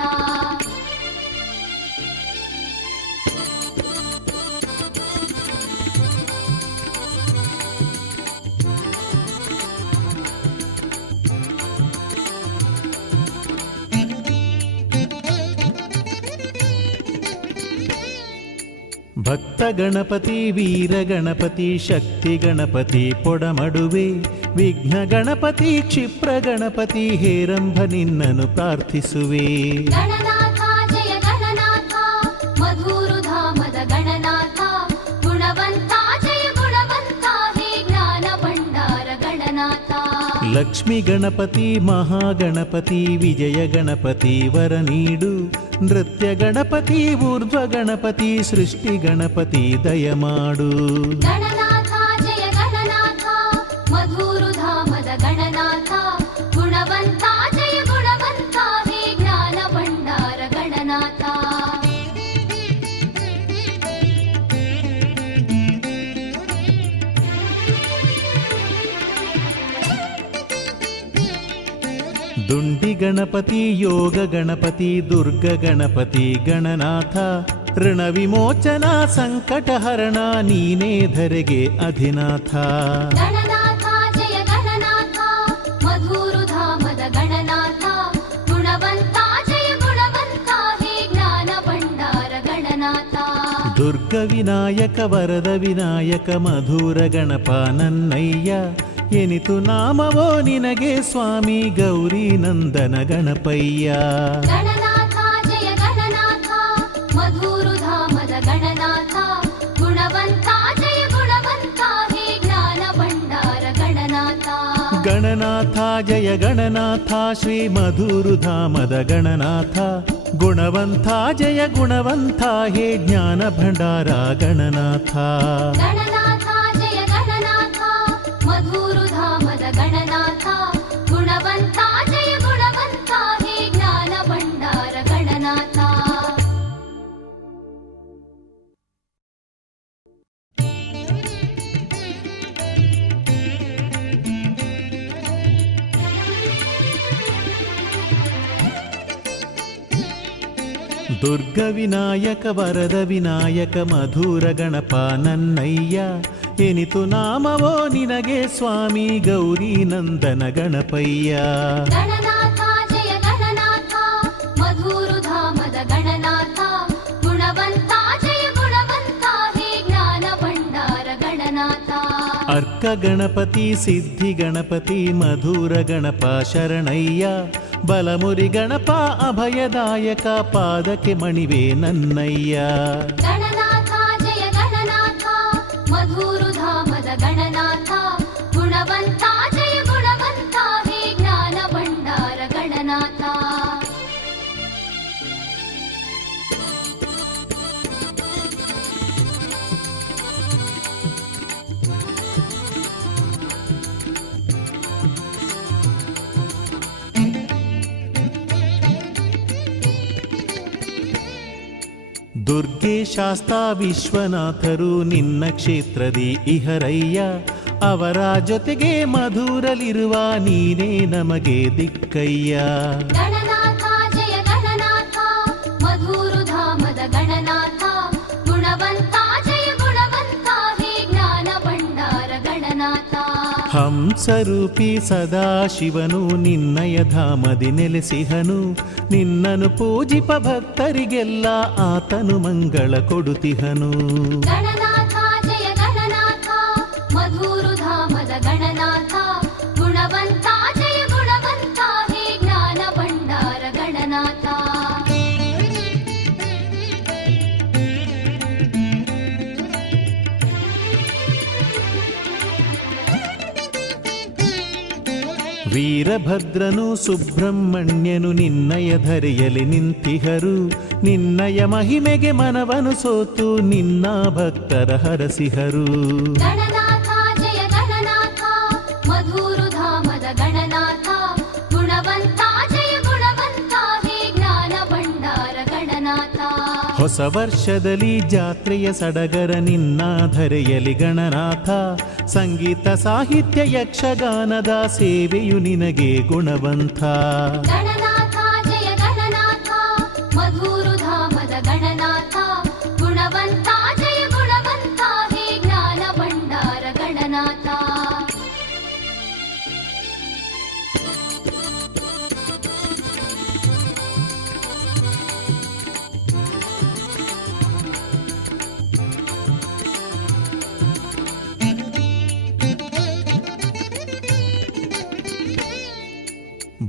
ಭಕ್ತ ಗಣಪತಿ ವೀರ ಗಣಪತಿ ಶಕ್ತಿ ಗಣಪತಿ ಪೊಡಮಡುವೆ ವಿಘ್ನ ಗಣಪತಿ ಕ್ಷಿಪ್ರ ಗಣಪತಿ ಹೇರಂಭ ನಿನ್ನನು ಪ್ರಾರ್ಥಿಸುವೆ ಗಣನಾಥ ಜಯ ಗಣನಾಥ ಮಧುರು ಧಾಮದ ಗಣನಾಥ ಗುಣವಂತ ಜಯ ಗುಣವಂತ ಹೇ ಜ್ಞಾನ ಭಂಡಾರ ಗಣನಾಥ ಲಕ್ಷ್ಮಿ ಗಣಪತಿ ಮಹಾಗಣಪತಿ ವಿಜಯ ಗಣಪತಿ ವರ ನೀಡು ನೃತ್ಯ ಗಣಪತಿ ಊರ್ಧ್ವ ಗಣಪತಿ ಸೃಷ್ಟಿ ಗಣಪತಿ ದಯಮಾಡು ಗಣನಾಥ ಜಯ ಗಣನಾಥ ಮಧುರು ಧಾಮದ ಗಣನಾಥ ಗುಣವಂತ ಜಯ ಗುಣವಂತ ಹೇ ಜ್ಞಾನ ಭಂಡಾರ ಗಣನಾಥ ದುಂಡಿ ಗಣಪತಿ ಯೋಗ ಗಣಪತಿ ದುರ್ಗ ಗಣಪತಿ ಗಣನಾಥ ಋಣ ವಿಮೋಚನ ಸಂಕಟ ಹರಣ ನೀನೇ ಧರೆಗೆ ಅಧಿನಾಥ ಗಣನಾಥ ಜಯ ಗಣನಾಥ ಮಧುರು ಧಾಮದ ಗಣನಾಥ ಗುಣವಂತ ಜಯ ಗುಣವಂತ ಹೇ ಜ್ಞಾನ ಭಂಡಾರ ಗಣನಾಥ ದುರ್ಗ ವಿನಾಯಕ ವರದ ವಿನಾಯಕ ಮಧುರ ಗಣಪ ನನ್ನಯ್ಯ ಎನಿತು ನಾಮವೋ ನಿನಗೆ ಸ್ವಾಮಿ ಗೌರಿ ನಂದನ ಗಣಪಯ್ಯ ಗಣನಾಥ ಜಯ ಗಣನಾಥ ಮಧುರು ಧಾಮದ ಗಣನಾಥ ಗುಣವಂತ ಜಯ ಗುಣವಂತ ಜಯ ಗಣನಾಥ ಶ್ರೀ ಮಧುರುಧಾಮದ ಗಣನಾಥ ಗುಣವಂತ ಜಯ ಗುಣವಂತ ಹೇ ಜ್ಞಾನ ಭಂಡಾರ ಗಣನಾಥ ಗಣನಾಥ ಜಯ ಗಣನಾಥ ಮಧುರುಧಾಮದ ಗಣನಾಥ ಗುಣವಂತ ಜಯ ಗುಣವಂತ ಹೇ ಜ್ಞಾನ ಭಂಡಾರ ಗಣನಾಥ ದುರ್ಗ ವಿನಾಯಕ ವರದ ವಿನಾಯಕ ಮಧುರ ಗಣಪ ನನ್ನಯ್ಯ ಎನಿತು ನಾಮವೋ ನಿನಗೆ ಸ್ವಾಮಿ ಗೌರಿ ನಂದನ ಗಣಪಯ್ಯ ಗಣನಾಥ ಜಯ ಗಣನಾಥ ಮಧುರುಧಾಮದ ಗಣನಾಥ ಗುಣವಂತ ಜಯ ಗುಣವಂತ ಹೇ ಜ್ಞಾನ ಭಂಡಾರ ಗಣನಾಥ ಅರ್ಕ ಗಣಪತಿ ಸಿದ್ಧಿ ಗಣಪತಿ ಮಧುರ ಗಣಪ ಶರಣಯ್ಯ ಬಲಮುರಿ ಗಣಪ ಅಭಯದಾಯಕ ಪಾದಕ್ಕೆ ಮಣಿವೆ ನನ್ನಯ್ಯ ಗಣನಾಥ ಜಯ ಗಣನಾಥ ಮಧುರುಧಾಮದ ಗಣನಾಥ ಗುಣವಂತ ಜಯ ಗುಣವಂತ ಹೇ ಜ್ಞಾನ ಭಂಡಾರ ಗಣನಾಥ ದುರ್ಗೆ ಶಾಸ್ತಾ ವಿಶ್ವನಾಥರು ನಿನ್ನ ಕ್ಷೇತ್ರದಿ ಇಹರಯ್ಯ ಅವರ ಜೊತೆಗೆ ಮಧುರಲಿರುವ ನೀನೇ ನಮಗೆ ದಿಕ್ಕಯ್ಯ ಗಣನಾಥ ಜಯ ಗಣನಾಥ ಮಧುರುಧಾಮದ ಗಣನಾಥ ಗುಣವಂತ ಜಯ ಗುಣವಂತ ಹೇ ಜ್ಞಾನ ಭಂಡಾರ ಗಣನಾಥ ಹಂಸರೂಪಿ ಸದಾಶಿವನು ನಿನ್ನಯ ಧಾಮದಿ ನೆಲೆಸಿಹನು ನಿನ್ನನು ಪೂಜಿಪ ಭಕ್ತರಿಗೆಲ್ಲ ಆತನು ಮಂಗಳ ಕೊಡುತಿಹನು ಗಣನಾಥ ಜಯ ಗಣನಾಥ ಮಧುರುಧಾಮದ ಗಣನಾಥ ಗುಣವಂತ ಜಯ ಗುಣವಂತ ಹೇ ಜ್ಞಾನ ಭಂಡಾರ ಗಣನಾಥ ವೀರಭದ್ರನು ಸುಬ್ರಹ್ಮಣ್ಯನು ನಿನ್ನಯ ಧರೆಯಲಿ ನಿಂತಿಹರು ನಿನ್ನಯ ಮಹಿಮೆಗೆ ಮನವನು ಸೋತು ನಿನ್ನ ಭಕ್ತರ ಹರಸಿಹರು ಗಣನಾಥ ಜಯ ಗಣನಾಥ ಮಧುರುಧಾಮದ ಗಣನಾಥ ಗುಣವಂತ ಜಯ ಗುಣವಂತ ಹೇ ಜ್ಞಾನ ಭಂಡಾರ ಗಣನಾಥ ಹೊಸ ವರ್ಷದಲ್ಲಿ ಜಾತ್ರೆಯ ಸಡಗರ ನಿನ್ನ ಧರೆಯಲಿ ಗಣನಾಥ ಸಂಗೀತ ಸಾಹಿತ್ಯ ಯಕ್ಷಗಾನದ ಸೇವೆಯು ನಿನಗೆ ಗುಣವಂತ ಗಣನಾಥ ಜಯ ಗಣನಾಥ ಮಧುರುಧಾಮದ ಗಣನಾಥ ಗುಣವಂತ ಜಯ ಗುಣವಂತ ಹೇ ಜ್ಞಾನ ಭಂಡಾರ ಗಣನಾಥ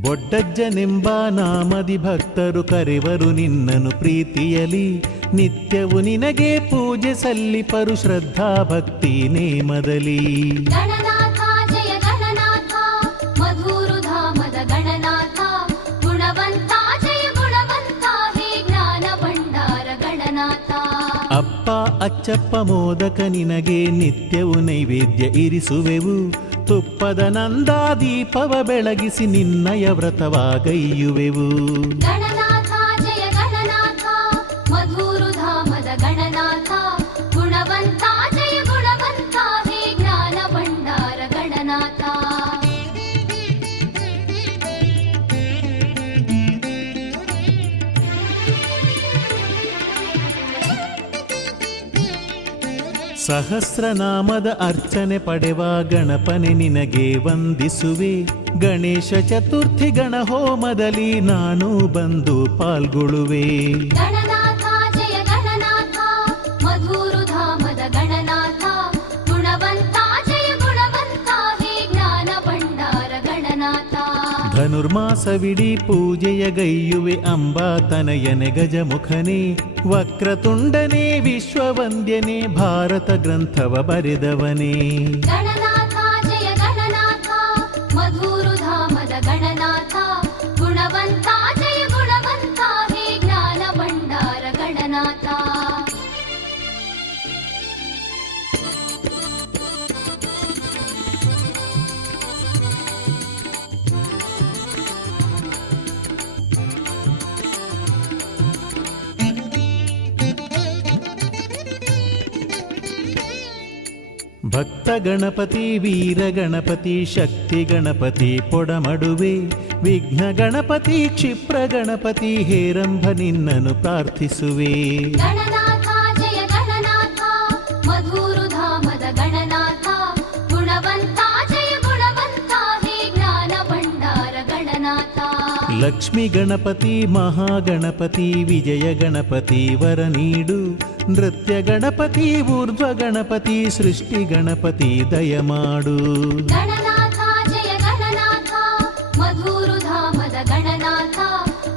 ಬೊಡ್ಡಜ್ಜನೆಂಬ ನಾಮದಿ ಭಕ್ತರು ಕರೆವರು ನಿನ್ನನು ಪ್ರೀತಿಯಲಿ ನಿತ್ಯವು ನಿನಗೆ ಪೂಜೆ ಸಲ್ಲಿಪರು ಶ್ರದ್ಧಾ ಭಕ್ತಿ ನೇಮದಲ್ಲಿ ಗಣನಾಥ ಜಯ ಗಣನಾಥ ಮಧುರುಧಾಮದ ಗಣನಾಥ ಗುಣವಂತ ಜಯ ಗುಣವಂತ ಹೇ ಜ್ಞಾನ ಭಂಡಾರ ಗಣನಾಥ ಅಪ್ಪ ಅಚ್ಚಪ್ಪ ಮೋದಕ ನಿನಗೆ ನಿತ್ಯವು ನೈವೇದ್ಯ ಇರಿಸುವೆವು ತುಪ್ಪದ ನಂದಾದೀಪವ ಬೆಳಗಿಸಿ ನಿನ್ನಯ ವ್ರತವಾಗೈಯುವೆವು ಗಣನಾಥ ಜಯ ಗಣನಾಥ ಮಧುರುಧಾಮದ ಗಣನಾಥ ಗುಣವಂತ ಜಯ ಗುಣವಂತ ಹೇ ಜ್ಞಾನ ಭಂಡಾರ ಗಣನಾಥ ಸಹಸ್ರನಾಮದ ಅರ್ಚನೆ ಪಡೆವ ಗಣಪನೆ ನಿನಗೆ ವಂದಿಸುವೆ ಗಣೇಶ ಚತುರ್ಥಿ ಗಣಹೋಮದಲ್ಲಿ ನಾನು ಬಂದು ಪಾಲ್ಗೊಳ್ಳುವೆ ಗಣನಾಥ ಜಯ ಗಣನಾಥ ಮಧುರುಧಾಮದ ಗಣನಾಥ ಗುಣವಂತ ಜಯ ಗುಣವಂತ ಹೇ ಜ್ಞಾನ ಭಂಡಾರ ಗಣನಾಥ ಧನುರ್ಮಾಸವಿಡೀ ಪೂಜೆಯ ಗೈಯುವೆ ಅಂಬಾ ತನಯನೆ ಗಜಮುಖನೇ ವಕ್ರತುಂಡನೇ ವಿಶ್ವವಂದ್ಯನೇ ಭಾರತ ಗ್ರಂಥವ ಬರೆದವನೇ ಗಣನಾಥ ಜಯ ಗಣನಾಥ ಮಧುರುಧಾಮದ गणनाथ गुणवन्ता जय गुणवन्ता हे ज्ञान भण्डार गणनाथ ಭಕ್ತ ಗಣಪತಿ ವೀರ ಗಣಪತಿ ಶಕ್ತಿ ಗಣಪತಿ ಪೊಡಮಡುವೆ ವಿಘ್ನ ಗಣಪತಿ ಕ್ಷಿಪ್ರ ಗಣಪತಿ ಹೇರಂಭ ನಿನ್ನನು ಪ್ರಾರ್ಥಿಸುವೆ. ಗಣನಾಥ ಜಯ ಗಣನಾಥ ಮಧುರುಧಾಮದ ಗಣನಾಥ ಗುಣವಂತ ಜಯ ಗುಣವಂತ ಹೇ ಜ್ಞಾನ ಭಂಡಾರ ಗಣನಾಥ. ಲಕ್ಷ್ಮಿ ಗಣಪತಿ ಮಹಾಗಣಪತಿ ವಿಜಯ ಗಣಪತಿ ವರ ನೀಡು. ನೃತ್ಯ ಗಣಪತಿ ಊರ್ಧ್ವ ಗಣಪತಿ ಸೃಷ್ಟಿ ಗಣಪತಿ ದಯಮಾಡು. ಗಣನಾಥ ಜಯ ಗಣನಾಥ ಮಧುರುಧಾಮದ ಗಣನಾಥ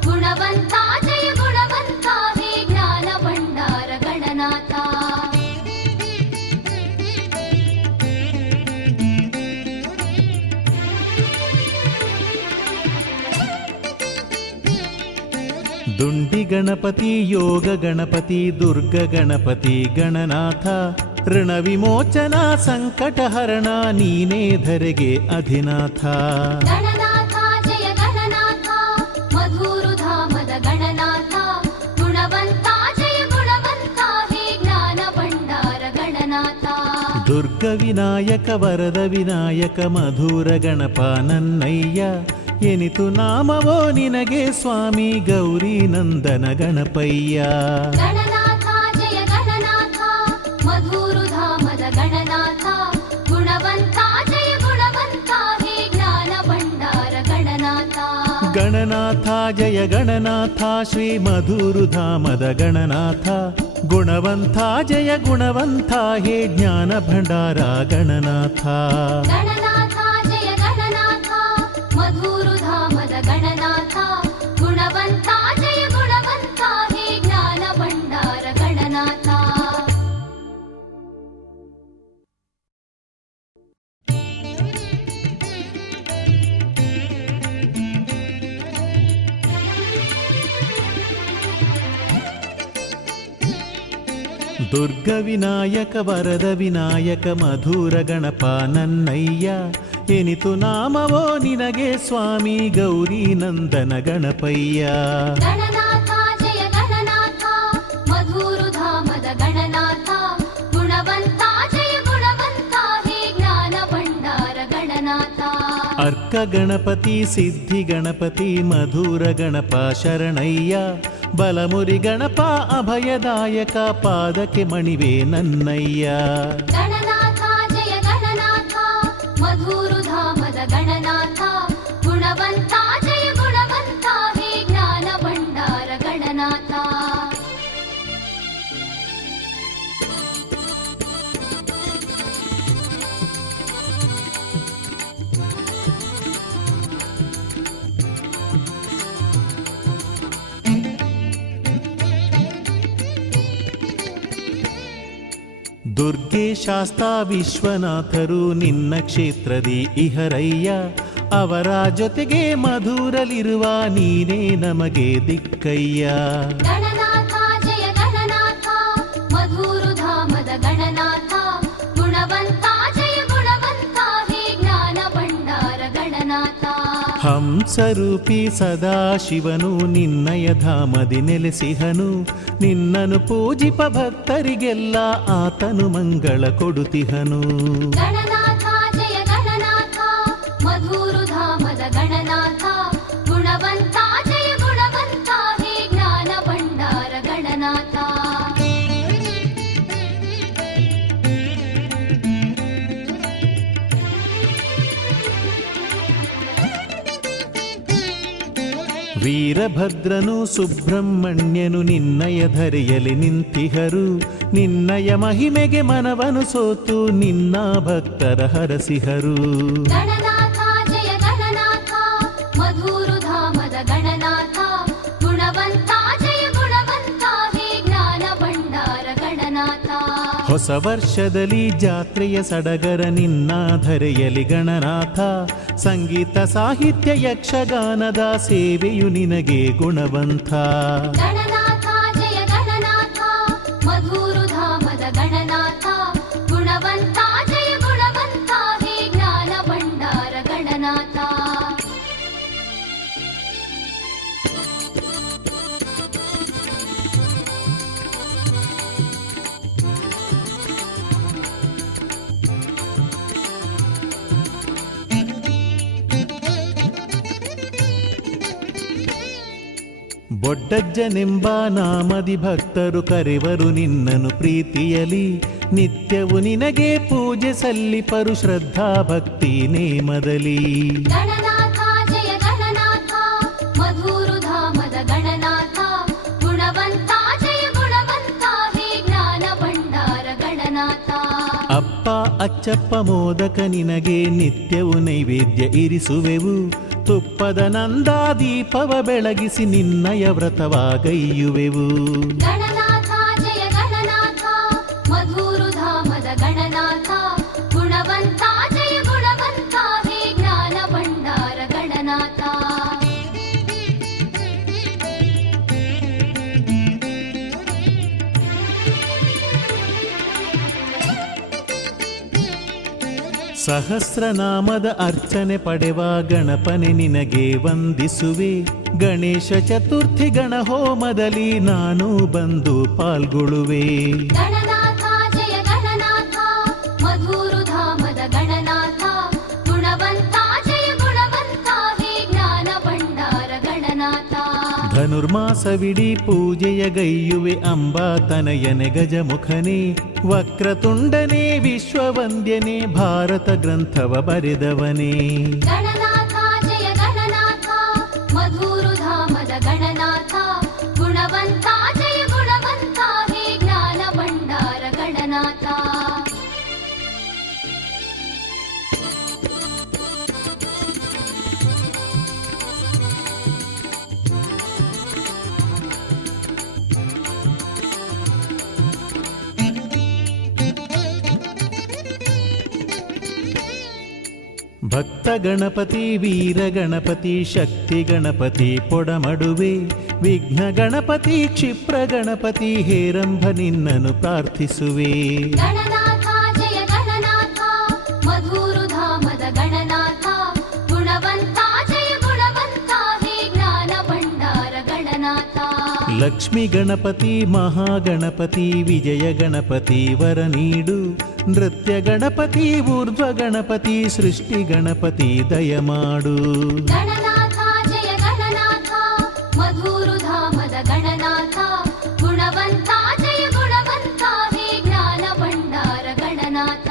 ಗುಣವಂತ ಜಯ ಗುಣವಂತ ಹೇ ಜ್ಞಾನ ಭಂಡಾರ ಗಣನಾಥ. ದುಂಡಿ ಗಣಪತಿ ಯೋಗ ಗಣಪತಿ ದುರ್ಗ ಗಣಪತಿ ಗಣನಾಥ ಋಣ ವಿಮೋಚನ ಸಂಕಟ ಹರಣ ನೀನೇ ಧರೆಗೆ ಅಧಿನಾಥ. ಗಣನಾಥ ಜಯ ಗಣನಾಥ ಮಧುರುಧಾಮದ ಗಣನಾಥ ಗುಣವಂತ ಜಯ ಗುಣವಂತ ಹೇ ಜ್ಞಾನ ಭಂಡಾರ ಗಣನಾಥ. ದುರ್ಗ ವಿನಾಯಕ ವರದ ವಿನಾಯಕ ಮಧುರ ಗಣಪ ನನ್ನಯ್ಯ ಎನಿತು ನಾಮವೋ ನಿನಗೆ ಸ್ವಾಮಿ ಗೌರಿ ನಂದನ ಗಣಪಯ್ಯ. ಗಣನಾಥ ಜಯ ಗಣನಾಥ ಮಧುರುಧಾಮದ ಗಣನಾಥ ಗುಣವಂತ ಜಯ ಗುಣವಂತ ಹೇ ಜ್ಞಾನ ಭಂಡಾರ ಗಣನಾಥ. ಗಣನಾಥ ಜಯ ಗಣನಾಥ ಶ್ರೀ ಮಧುರುಧಾಮದ ಗಣನಾಥ ಗುಣವಂತ ಜಯ ಗುಣವಂತ ಹೇ ಜ್ಞಾನ ಭಂಡಾರ ಗಣನಾಥ. ಗಣನಾಥ ಜಯ ಗಣನಾಥ ಮಧುರುಧಾಮದ ಗಣನಾಥ ಗುಣವಂತ ಜಯ ಗುಣವಂತ ಹೇ ಜ್ಞಾನ ಭಂಡಾರ ಗಣನಾಥ. ದುರ್ಗ ವಿನಾಯಕ ವರದ ವಿನಾಯಕ ಮಧುರ ಗಣಪ ನನ್ನಯ್ಯ ಎನಿತು ನಾಮವೋ ನಿನಗೆ ಸ್ವಾಮಿ ಗೌರಿ ನಂದನ ಗಣಪಯ್ಯ. ಗಣನಾಥ ಜಯ ಗಣನಾಥ ಮಧುರುಧಾಮದ ಗಣನಾಥ ಗುಣವಂತ ಜಯ ಗುಣವಂತ ಹೇ ಜ್ಞಾನ ಭಂಡಾರ ಗಣನಾಥ. ಅರ್ಕ ಗಣಪತಿ ಸಿದ್ಧಿ ಗಣಪತಿ ಮಧುರ ಗಣಪ ಶರಣಯ್ಯ ಬಲಮುರಿ ಗಣಪ ಅಭಯದಾಯಕ ಪಾದಕ್ಕೆ ಮಣಿವೆ ನನ್ನಯ್ಯ. ಗಣನಾಥ ಜಯ ಗಣನಾಥ ಮಧುರುಧಾಮದ ಗಣನಾಥ ಗುಣವಂತ ಜಯ ಗುಣವಂತ ಹೇ ಜ್ಞಾನ ಭಂಡಾರ ಗಣನಾಥ. ದುರ್ಗೆ ಶಾಸ್ತಾ ವಿಶ್ವನಾಥರು ನಿನ್ನ ಕ್ಷೇತ್ರದಿ ಇಹರಯ್ಯ ಅವರ ಜೊತೆಗೆ ಮಧುರಲಿರುವ ನೀನೇ ನಮಗೆ ದಿಕ್ಕಯ್ಯ. ಗಣನಾಥ ಜಯ ಗಣನಾಥ ಮಧುರುಧಾಮದ ಗಣನಾಥ ಗುಣವಂತ ಜಯ ಗುಣವಂತ ಹೇ ಜ್ಞಾನ ಭಂಡಾರ ಗಣನಾಥ. ಹಂಸರೂಪಿ ಸದಾಶಿವನು ನಿನ್ನಯ ಧಾಮದಿ ನೆಲೆಸಿಹನು ನಿನ್ನನು ಪೂಜಿಪ ಭಕ್ತರಿಗೆಲ್ಲ ಆತನು ಮಂಗಳ ಕೊಡುತಿಹನು. ಗಣನಾಥ ಜಯ ಗಣನಾಥ ಮಧುರುಧಾಮದ ಗಣನಾಥ ಗುಣವಂತ ಜಯ ಗುಣವಂತ ಹೇ ಜ್ಞಾನ ಭಂಡಾರ ಗಣನಾಥ. ವೀರಭದ್ರನು ಸುಬ್ರಹ್ಮಣ್ಯನು ನಿನ್ನಯ ಧರೆಯಲಿ ನಿಂತಿಹರು ನಿನ್ನಯ ಮಹಿಮೆಗೆ ಮನವನು ಸೋತು ನಿನ್ನ ಭಕ್ತರ ಹರಸಿಹರು. ಗಣನಾಥ ಜಯ ಗಣನಾಥ ಮಧುರುಧಾಮದ ಗಣನಾಥ ಗುಣವಂತ ಜಯ ಗುಣವಂತ ಹೇ ಜ್ಞಾನ ಭಂಡಾರ ಗಣನಾಥ. ಹೊಸ ವರ್ಷದಲ್ಲಿ ಜಾತ್ರೆಯ ಸಡಗರ ನಿನ್ನ ಧರೆಯಲಿ ಗಣನಾಥ. ಸಂಗೀತ ಸಾಹಿತ್ಯ ಯಕ್ಷಗಾನದ ಸೇವೆಯು ನಿನಗೆ ಗುಣವಂತ. ಗಣನಾಥ ಜಯ ಗಣನಾಥ ಮಧುರುಧಾಮದ ಗಣನಾಥ. ಗುಣವಂತ ಜಯ ಗುಣವಂತ ಹೇ ಜ್ಞಾನ ಭಂಡಾರ ಗಣನಾಥ. ಬೊಡ್ಡಜ್ಜನೆಂಬ ನಾಮದಿ ಭಕ್ತರು ಕರೆವರು ನಿನ್ನನು ಪ್ರೀತಿಯಲಿ. ನಿತ್ಯವು ನಿನಗೆ ಪೂಜೆ ಸಲ್ಲಿಪರು ಶ್ರದ್ಧಾ ಭಕ್ತಿ ನೇಮದಲ್ಲಿ. ಗಣನಾಥ ಜಯ ಗಣನಾಥ ಮಧುರುಧಾಮದ ಗಣನಾಥ. ಗುಣವಂತ ಜಯ ಗುಣವಂತ ಹೇ ಜ್ಞಾನ ಭಂಡಾರ ಗಣನಾಥ. ಅಪ್ಪ ಅಚ್ಚಪ್ಪ ಮೋದಕ ನಿನಗೆ ನಿತ್ಯವು ನೈವೇದ್ಯ ಇರಿಸುವೆವು. ತುಪ್ಪದ ನಂದಾದೀಪವ ಬೆಳಗಿಸಿ ನಿನ್ನಯ ವ್ರತವಾಗೈಯುವೆವು. ಗಣನಾಥ ಜಯ ಗಣನಾಥ ಮಧುರುಧಾಮದ ಗಣನಾಥ. ಗುಣವಂತ ಜಯ ಗುಣವಂತ ಹೇ ಜ್ಞಾನ ಭಂಡಾರ ಗಣನಾಥ. ಸಹಸ್ರನಾಮದ ಅರ್ಚನೆ ಪಡೆವ ಗಣಪನೆ ನಿನಗೆ ವಂದಿಸುವೆ. ಗಣೇಶ ಚತುರ್ಥಿ ಗಣಹೋಮದಲ್ಲಿ ನಾನು ಬಂದು ಪಾಲ್ಗೊಳ್ಳುವೆ. ಗಣನಾಥ ಜಯ ಗಣನಾಥ ಮಧುರುಧಾಮದ ಗಣನಾಥ. ಗುಣವಂತ ಜಯ ಗುಣವಂತ ಹೇ ಜ್ಞಾನ ಭಂಡಾರ ಗಣನಾಥ. ಧನುರ್ಮಾಸವಿಡೀ ಪೂಜೆಯ ಗೈಯುವೆ ಅಂಬಾ ತನಯನೆ ಗಜಮುಖನೇ. ವಕ್ರತುಂಡನೇ ವಿಶ್ವವಂದ್ಯನೇ ಭಾರತ ಗ್ರಂಥವ ಬರೆದವನೇ. ಗಣನಾಥ ಜಯ ಗಣನಾಥ ಮಧುರುಧಾಮದ ಗಣನಾಥ. ಗುಣವಂತ ಜಯ ಗುಣವಂತ ಹೇ ಜ್ಞಾನ ಭಂಡಾರ ಗಣನಾಥ. ಭಕ್ತ ಗಣಪತಿ ವೀರ ಗಣಪತಿ ಶಕ್ತಿ ಗಣಪತಿ ಪೊಡಮಡುವೆ. ವಿಘ್ನ ಗಣಪತಿ ಕ್ಷಿಪ್ರ ಗಣಪತಿ ಹೇರಂಭ ನಿನ್ನನು ಪ್ರಾರ್ಥಿಸುವೆ. ಗಣನಾಥ ಜಯ ಗಣನಾಥ ಮಧುರುಧಾಮದ ಗಣನಾಥ. ಗುಣವಂತ ಜಯ ಗುಣವಂತ ಹೇ ಜ್ಞಾನ ಭಂಡಾರ ಗಣನಾಥ. ಲಕ್ಷ್ಮಿ ಗಣಪತಿ ಮಹಾಗಣಪತಿ ವಿಜಯ ಗಣಪತಿ ವರ ನೀಡು. ನೃತ್ಯ ಗಣಪತಿ ಊರ್ಧ್ವ ಗಣಪತಿ ಸೃಷ್ಟಿ ಗಣಪತಿ ದಯಮಾಡು. ಗಣನಾಥ ಜಯ ಗಣನಾಥ ಮಧುರುಧಾಮದ ಗಣನಾಥ. ಗುಣವಂತ ಜಯ ಗುಣವಂತ ಹೇ ಜ್ಞಾನ ಭಂಡಾರ ಗಣನಾಥ.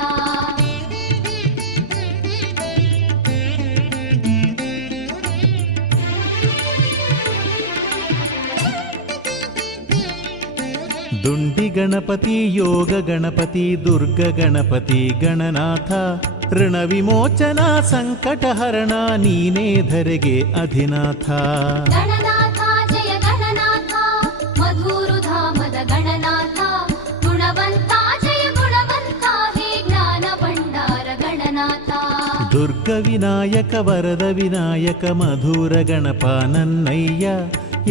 ದುಂಡಿ ಗಣಪತಿ ಯೋಗ ಗಣಪತಿ ದುರ್ಗ ಗಣಪತಿ ಗಣನಾಥ. ಋಣ ವಿಮೋಚನ ಸಂಕಟ ಹರಣ ನೀನೇ ಧರೆಗೆ ಅಧಿನಾಥ. ಗಣನಾಥ ಜಯ ಗಣನಾಥ ಮಧುರುಧಾಮದ ಗಣನಾಥ. ಗುಣವಂತ ಜಯ ಗುಣವಂತ ಹೇ ಜ್ಞಾನ ಭಂಡಾರ ಗಣನಾಥ. ದುರ್ಗ ವಿನಾಯಕ ವರದ ವಿನಾಯಕ ಮಧುರ ಗಣಪ ನನ್ನಯ್ಯ.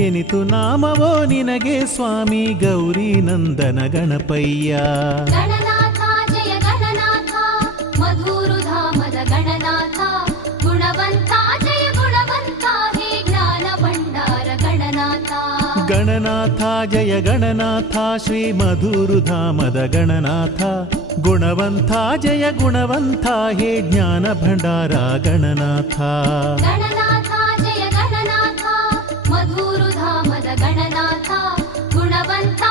ಎನಿತು ನಾಮವೋ ನಿನಗೆ ಸ್ವಾಮಿ ಗೌರಿ ನಂದನ ಗಣಪಯ್ಯ. ಗಣನಾಥ ಜಯ ಗಣನಾಥ ಮಧುರುಧಾಮದ ಗಣನಾಥ. ಗುಣವಂತ ಜಯ ಗುಣವಂತ ಹೇ ಜ್ಞಾನ ಭಂಡಾರ ಗಣನಾಥ. ಗಣನಾಥ ಜಯ ಗಣನಾಥ ಶ್ರೀ ಮಧುರುಧಾಮದ ಗಣನಾಥ. ಗುಣವಂತ ಜಯ ಗುಣವಂತ ಹೇ ಜ್ಞಾನ ಭಂಡಾರ ಗಣನಾಥ. ಗಣನಾಥ ಜಯ ಗಣನಾಥ ಮಧುರುಧಾಮದ ಗಣನಾಥ. ಗುಣವಂತ